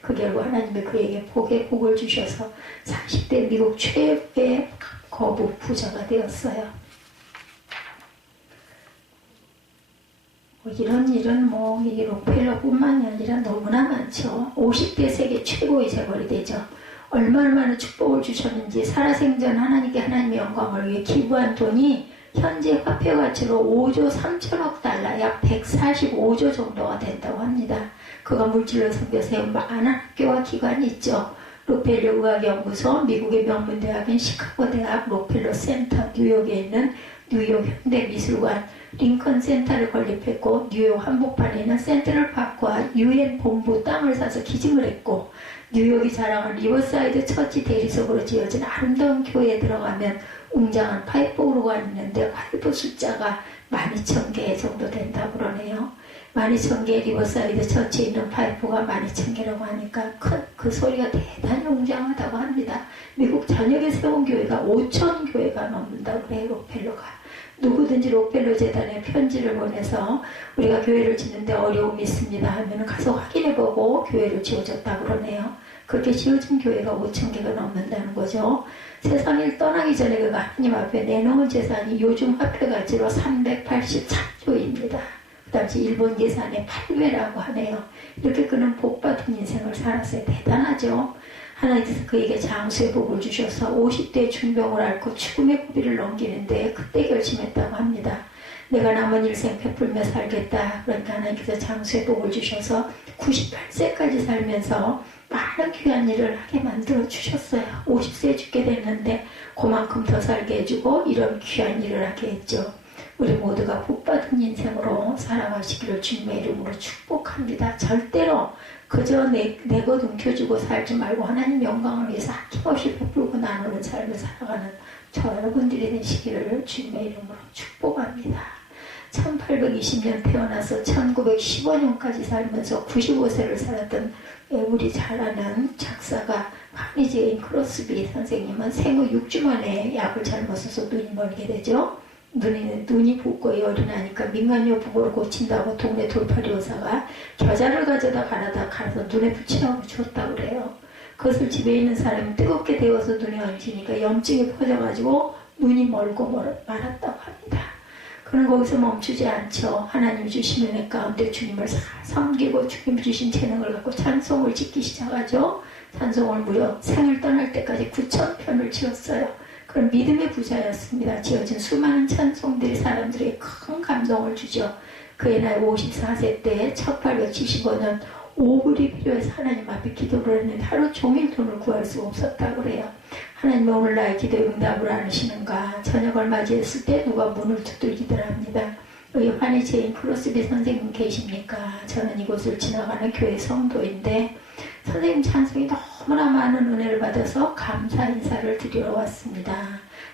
그 결과 하나님이 그에게 복의 복을 주셔서 40대 미국 최고의 거부 부자가 되었어요. 이런 일은 이 록펠러뿐만이 아니라 너무나 많죠. 50대 세계 최고의 재벌이 되죠. 얼마나 많은 축복을 주셨는지 살아생전 하나님의 영광을 위해 기부한 돈이 현재 화폐 가치로 5조 3천억 달러, 약 145조 정도가 된다고 합니다. 그가 물질로 섬겨 세운 많은 학교와 기관이 있죠. 록펠러 의학연구소, 미국의 명문대학인 시카고대학 록펠러 센터, 뉴욕에 있는 뉴욕 현대미술관, 링컨 센터를 건립했고 뉴욕 한복판에 있는 센트럴 파크와 UN 본부 땅을 사서 기증을 했고 뉴욕이 자랑한 리버사이드 처치 대리석으로 지어진 아름다운 교회에 들어가면 웅장한 파이프로가 있는데 파이프 숫자가 12,000개 정도 된다고 그러네요. 12,000개 리버사이드 처치에 있는 파이프가 12,000개라고 하니까 그 소리가 대단히 웅장하다고 합니다. 미국 전역에 세운 교회가 5,000교회가 넘는다고 그래요. 록펠러가. 누구든지 록펠러 재단에 편지를 보내서 우리가 교회를 짓는데 어려움이 있습니다 하면 가서 확인해보고 교회를 지어줬다고 그러네요. 그렇게 지어진 교회가 5,000개가 넘는다는 거죠. 세상을 떠나기 전에 그가 하나님 앞에 내놓은 재산이 요즘 화폐 가치로 383조입니다. 그 당시 일본 예산의 8배라고 하네요. 이렇게 그는 복받은 인생을 살았어요. 대단하죠. 하나님께서 그에게 장수의 복을 주셔서 50대의 중병을 앓고 죽음의 고비를 넘기는데 그때 결심했다고 합니다. 내가 남은 일생 베풀며 살겠다. 그러니까 하나님께서 장수의 복을 주셔서 98세까지 살면서 많은 귀한 일을 하게 만들어 주셨어요. 50세에 죽게 됐는데 그만큼 더 살게 해주고 이런 귀한 일을 하게 했죠. 우리 모두가 복받은 인생으로 살아가시기를 주님의 이름으로 축복합니다. 절대로 그저 내 것 움켜쥐고 살지 말고 하나님 영광을 위해서 아낌없이 베풀고 나누는 삶을 살아가는 저 여러분들이 되시기를 주님의 이름으로 축복합니다. 1820년 태어나서 1915년까지 살면서 95세를 살았던 우리 잘 아는 작사가 한의제인 크로스비 선생님은 생후 6주 만에 약을 잘못 써서 눈이 멀게 되죠. 눈이 붓고 열이 나니까 민간요 부고를 고친다고 동네 돌팔이 의사가 겨자를 가져다 갈아서 눈에 붙이라고 줬다고 그래요. 그것을 집에 있는 사람이 뜨겁게 데워서 눈에 얹으니까 염증이 퍼져가지고 눈이 멀고 말았다고 합니다. 그는 거기서 멈추지 않죠. 하나님 주신 은혜 가운데 주님을 섬기고 주님 주신 재능을 갖고 찬송을 짓기 시작하죠. 찬송을 무려 생을 떠날 때까지 9,000편을 지었어요. 그런 믿음의 부자였습니다. 지어진 수많은 찬송들이 사람들에게 큰 감동을 주죠. 그의 나이 54세 때 1875년 5불이 필요해서 하나님 앞에 기도를 했는데 하루 종일 돈을 구할 수가 없었다고 그래요. 하나님 오늘 나의 기도에 응답을 안 하시는가. 저녁을 맞이했을 때 누가 문을 두들기더랍니다. 여기 환희제인 크로스비 선생님 계십니까? 저는 이곳을 지나가는 교회 성도인데 선생님 찬송이 너무나 많은 은혜를 받아서 감사 인사를 드리러 왔습니다.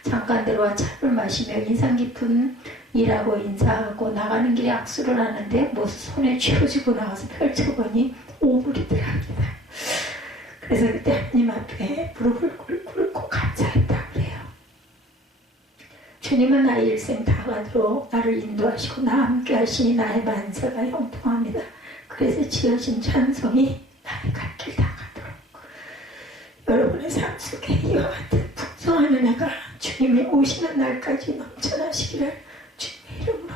잠깐 들어와 차를 마시며 인상 깊은 이라고 인사하고 나가는 길에 악수를 하는데 뭐 손에 쥐어주고 나와서 펼쳐보니 5불이더랍니다. 그래서 그때 하나님 앞에 무릎을 꿇고 감사했다고 그래요. 주님은 나의 일생 다가도록 나를 인도하시고 나와 함께 하시니 나의 만사가 형통합니다. 그래서 지어진 찬송이 나의 갈 길 다가도록 여러분의 삶 속에 이와 같은 풍성한 은혜가 주님이 오시는 날까지 넘쳐나시기를 주님의 이름으로